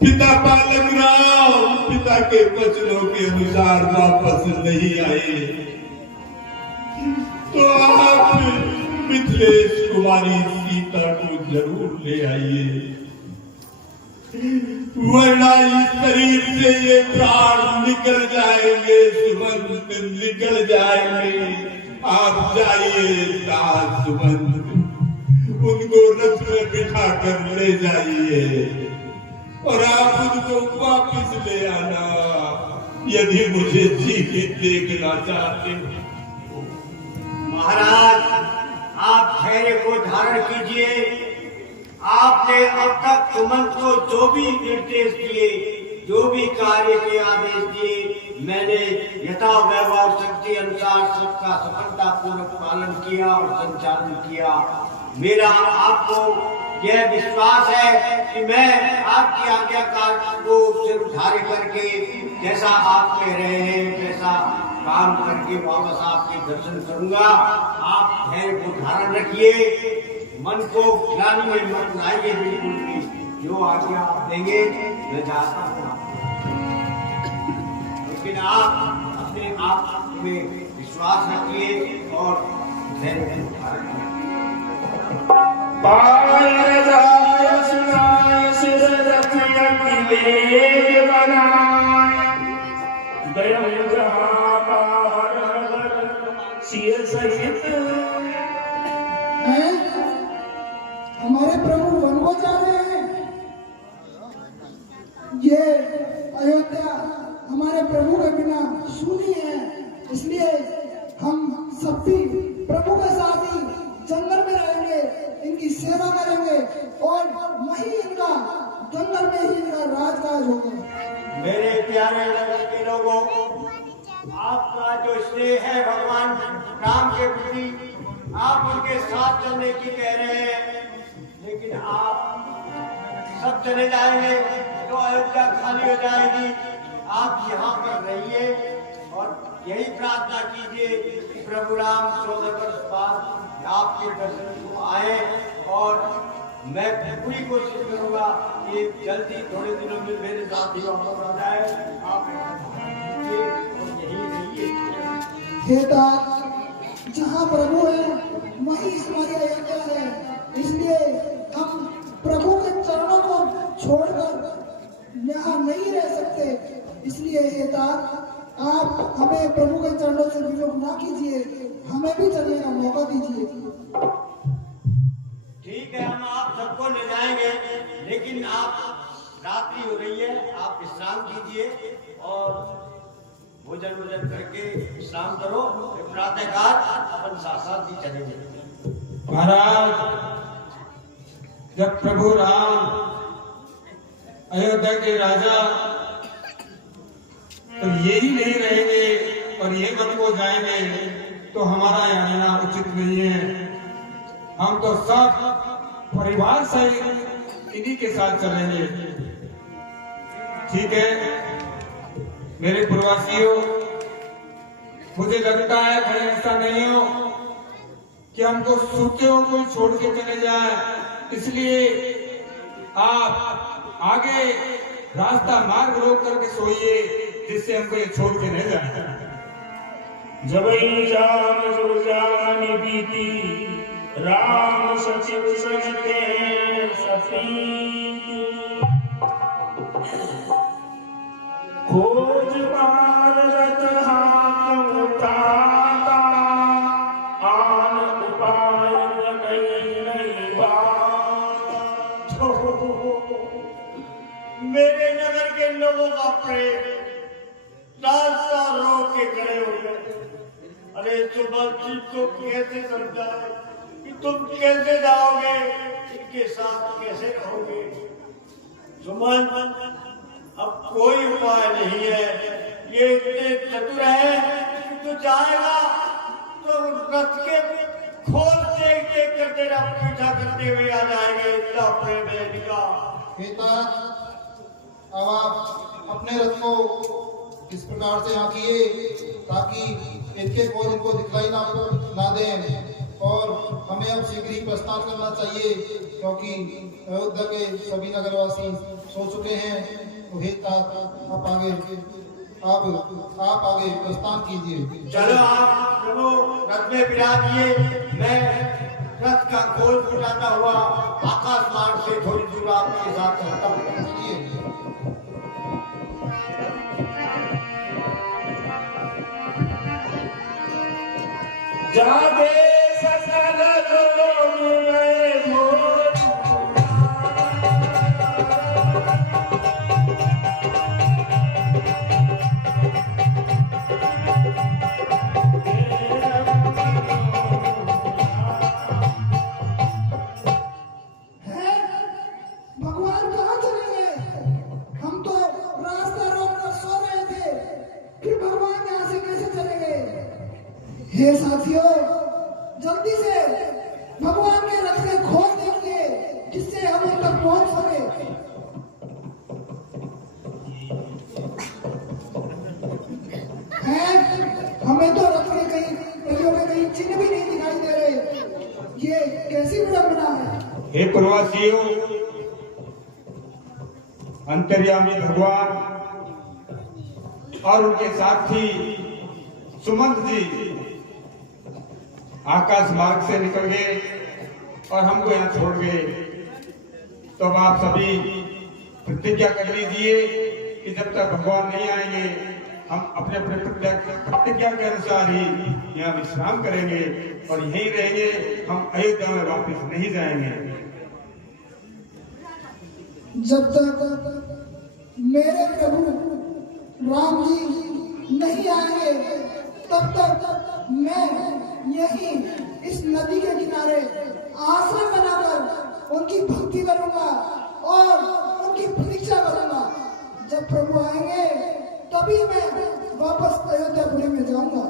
पिता पालक राम पिता के वचनों के अनुसार वापस नहीं आए तो आप मिथिलेश कुमारी सीता को जरूर ले आइए, वरना इस शरीर से ये प्राण निकल जाएंगे, सुमंत निकल जाएंगे। आप जाइए सुमंत, उनको रथ में बिठा कर ले जाइए और आप उनको वापिस ले आना यदि मुझे जीवित देखना चाहते हैं। महाराज, आप धैर्य को धारण कीजिए। आपने अब तक सुमंत को जो भी निर्देश दिए, जो भी कार्य के आदेश दिए, मैंने यथा वैभव शक्ति अनुसार सबका सफलतापूर्वक पालन किया और संचालन किया। मेरा आपको यह विश्वास है कि मैं आपकी आज्ञा को सिर उधारी करके जैसा आप कह रहे हैं वैसा काम करके वापस आपके दर्शन करूंगा। आप धैर्य को धारण रखिए, मन को ग्लानि में मत लाइए बिल्कुल भी। जो आज्ञा आप देंगे मैं जाता हूँ, लेकिन आप अपने आप में विश्वास रखिए और धैर्य को धारण रखिए। पायल जाय सुनाय सिर रख अखिलेश बनाए, गए जहाँ बाहर नगर सिर सहित। हैं? हमारे प्रभु वन को जा रहे हैं। ये अयोध्या हमारे प्रभु के बिना सूनी है, इसलिए हम सब भी प्रभु के साथ ही जंगल में रहेंगे, इनकी सेवा करेंगे और वही इनका जंगल में ही इनका राजकाज होगा। मेरे प्यारे नगर के लोगों, आपका जो स्नेह है भगवान राम के प्रति, आप उनके साथ चलने की कह रहे हैं, लेकिन आप सब चले जाएंगे तो अयोध्या खाली हो जाएगी। आप यहाँ पर रहिए और यही प्रार्थना कीजिए कि प्रभु राम 14 वर्ष बाद आपके दर्शन को आए, और मैं पूरी कोशिश करूंगा कि जल्दी थोड़े दिनों में मेरे साथ ही वापस आ जाए। आप यही रहिए। हे तात, जहाँ प्रभु है वही हमारी अयोध्या है, इसलिए हम प्रभु के चरणों को छोड़कर यहाँ नहीं रह सकते। इसलिए हे तात, आप हमें प्रभु के चरणों से वियोग ना कीजिए, हमें भी चलने का मौका दीजिए। ठीक है, हम आप सबको ले जाएंगे, लेकिन आप रात्रि हो रही है, आप विश्राम कीजिए और भोजन वोजन करके विश्राम करो। प्रातःकाल अपन साथ ही चलेंगे। महाराज, जब प्रभु राम अयोध्या के राजा तो यही नहीं रहेंगे और ये वन को जाएंगे तो हमारा यहाँ रहना उचित नहीं है। हम तो सब परिवार सहित इन्हीं के साथ चलेंगे। ठीक है मेरे प्रवासियों, मुझे लगता है कहीं ऐसा नहीं हो कि हमको सूते हो कोई छोड़ के चले जाए, इसलिए आप आगे रास्ता मार्ग रोक करके सोइए, जिससे हमको ये छोड़ के नहीं जाए। जबई जान जो जानी बीती, राम सचिव सन के सती। खोज भारत हाकम ताता, आन उपाय नहीं बात। मेरे नगर के लोगों का प्रेम रास्ता रोक के खड़े हो गए। अरे सुबह जी को कैसे समझाए कि तुम कैसे जाओगे, इनके साथ कैसे रहोगे। सुमन, अब कोई उपाय नहीं है, ये इतने चतुर है कि तू जाएगा तो रथ के खोल देख देख कर तेरा पीछा करते हुए आ जाएंगे। इतना प्रेम है इनका। अब आप अपने रथ को इस प्रकार से आंकिए ताकि इनके कोई इनको दिखलाई ना दें, और हमें अब शीघ्र ही प्रस्थान करना चाहिए, क्योंकि अयोध्या के सभी नगरवासी सो चुके हैं। तो हे तात, आप आगे प्रस्थान कीजिए। चलो आप चलो रथ में विराजिए, मैं रथ का खोल उठाता हुआ आकाश मार्ग से थोड़ी दूर आपके साथ चलता हूँ। जागे सकल लोग में मोर, भगवान कहाँ चले गए? हम तो रास्ता रोक कर सो रहे थे, फिर भगवान यहाँ से कैसे चले गए? हे साथियों, जल्दी से भगवान के रथ के खोल देखिए, जिससे हम उन तक पहुंच सके। हैं? हमें तो रथ के कहीं पहियों में कहीं चिन्ह भी नहीं दिखाई दे रहे। ये कैसी विडंबना है? हे प्रवासियों, अंतर्यामी भगवान और उनके साथी सुमंत जी आकाश मार्ग से निकल गए और हमको यहाँ छोड़ गए। तो अब आप सभी प्रतिज्ञा कर लीजिए कि जब तक भगवान नहीं आएंगे हम अपने अपने प्रतिज्ञा के अनुसार ही यहाँ विश्राम करेंगे और यहीं रहेंगे। हम अयोध्या में वापस नहीं जाएंगे। जब तक मेरे प्रभु राम जी नहीं आएंगे तब तक मैं यहीं इस नदी के किनारे आश्रम बनाकर उनकी भक्ति करूंगा और उनकी प्रतीक्षा करूंगा। जब प्रभु आएंगे तभी मैं वापस अयोध्यापुरी में जाऊंगा।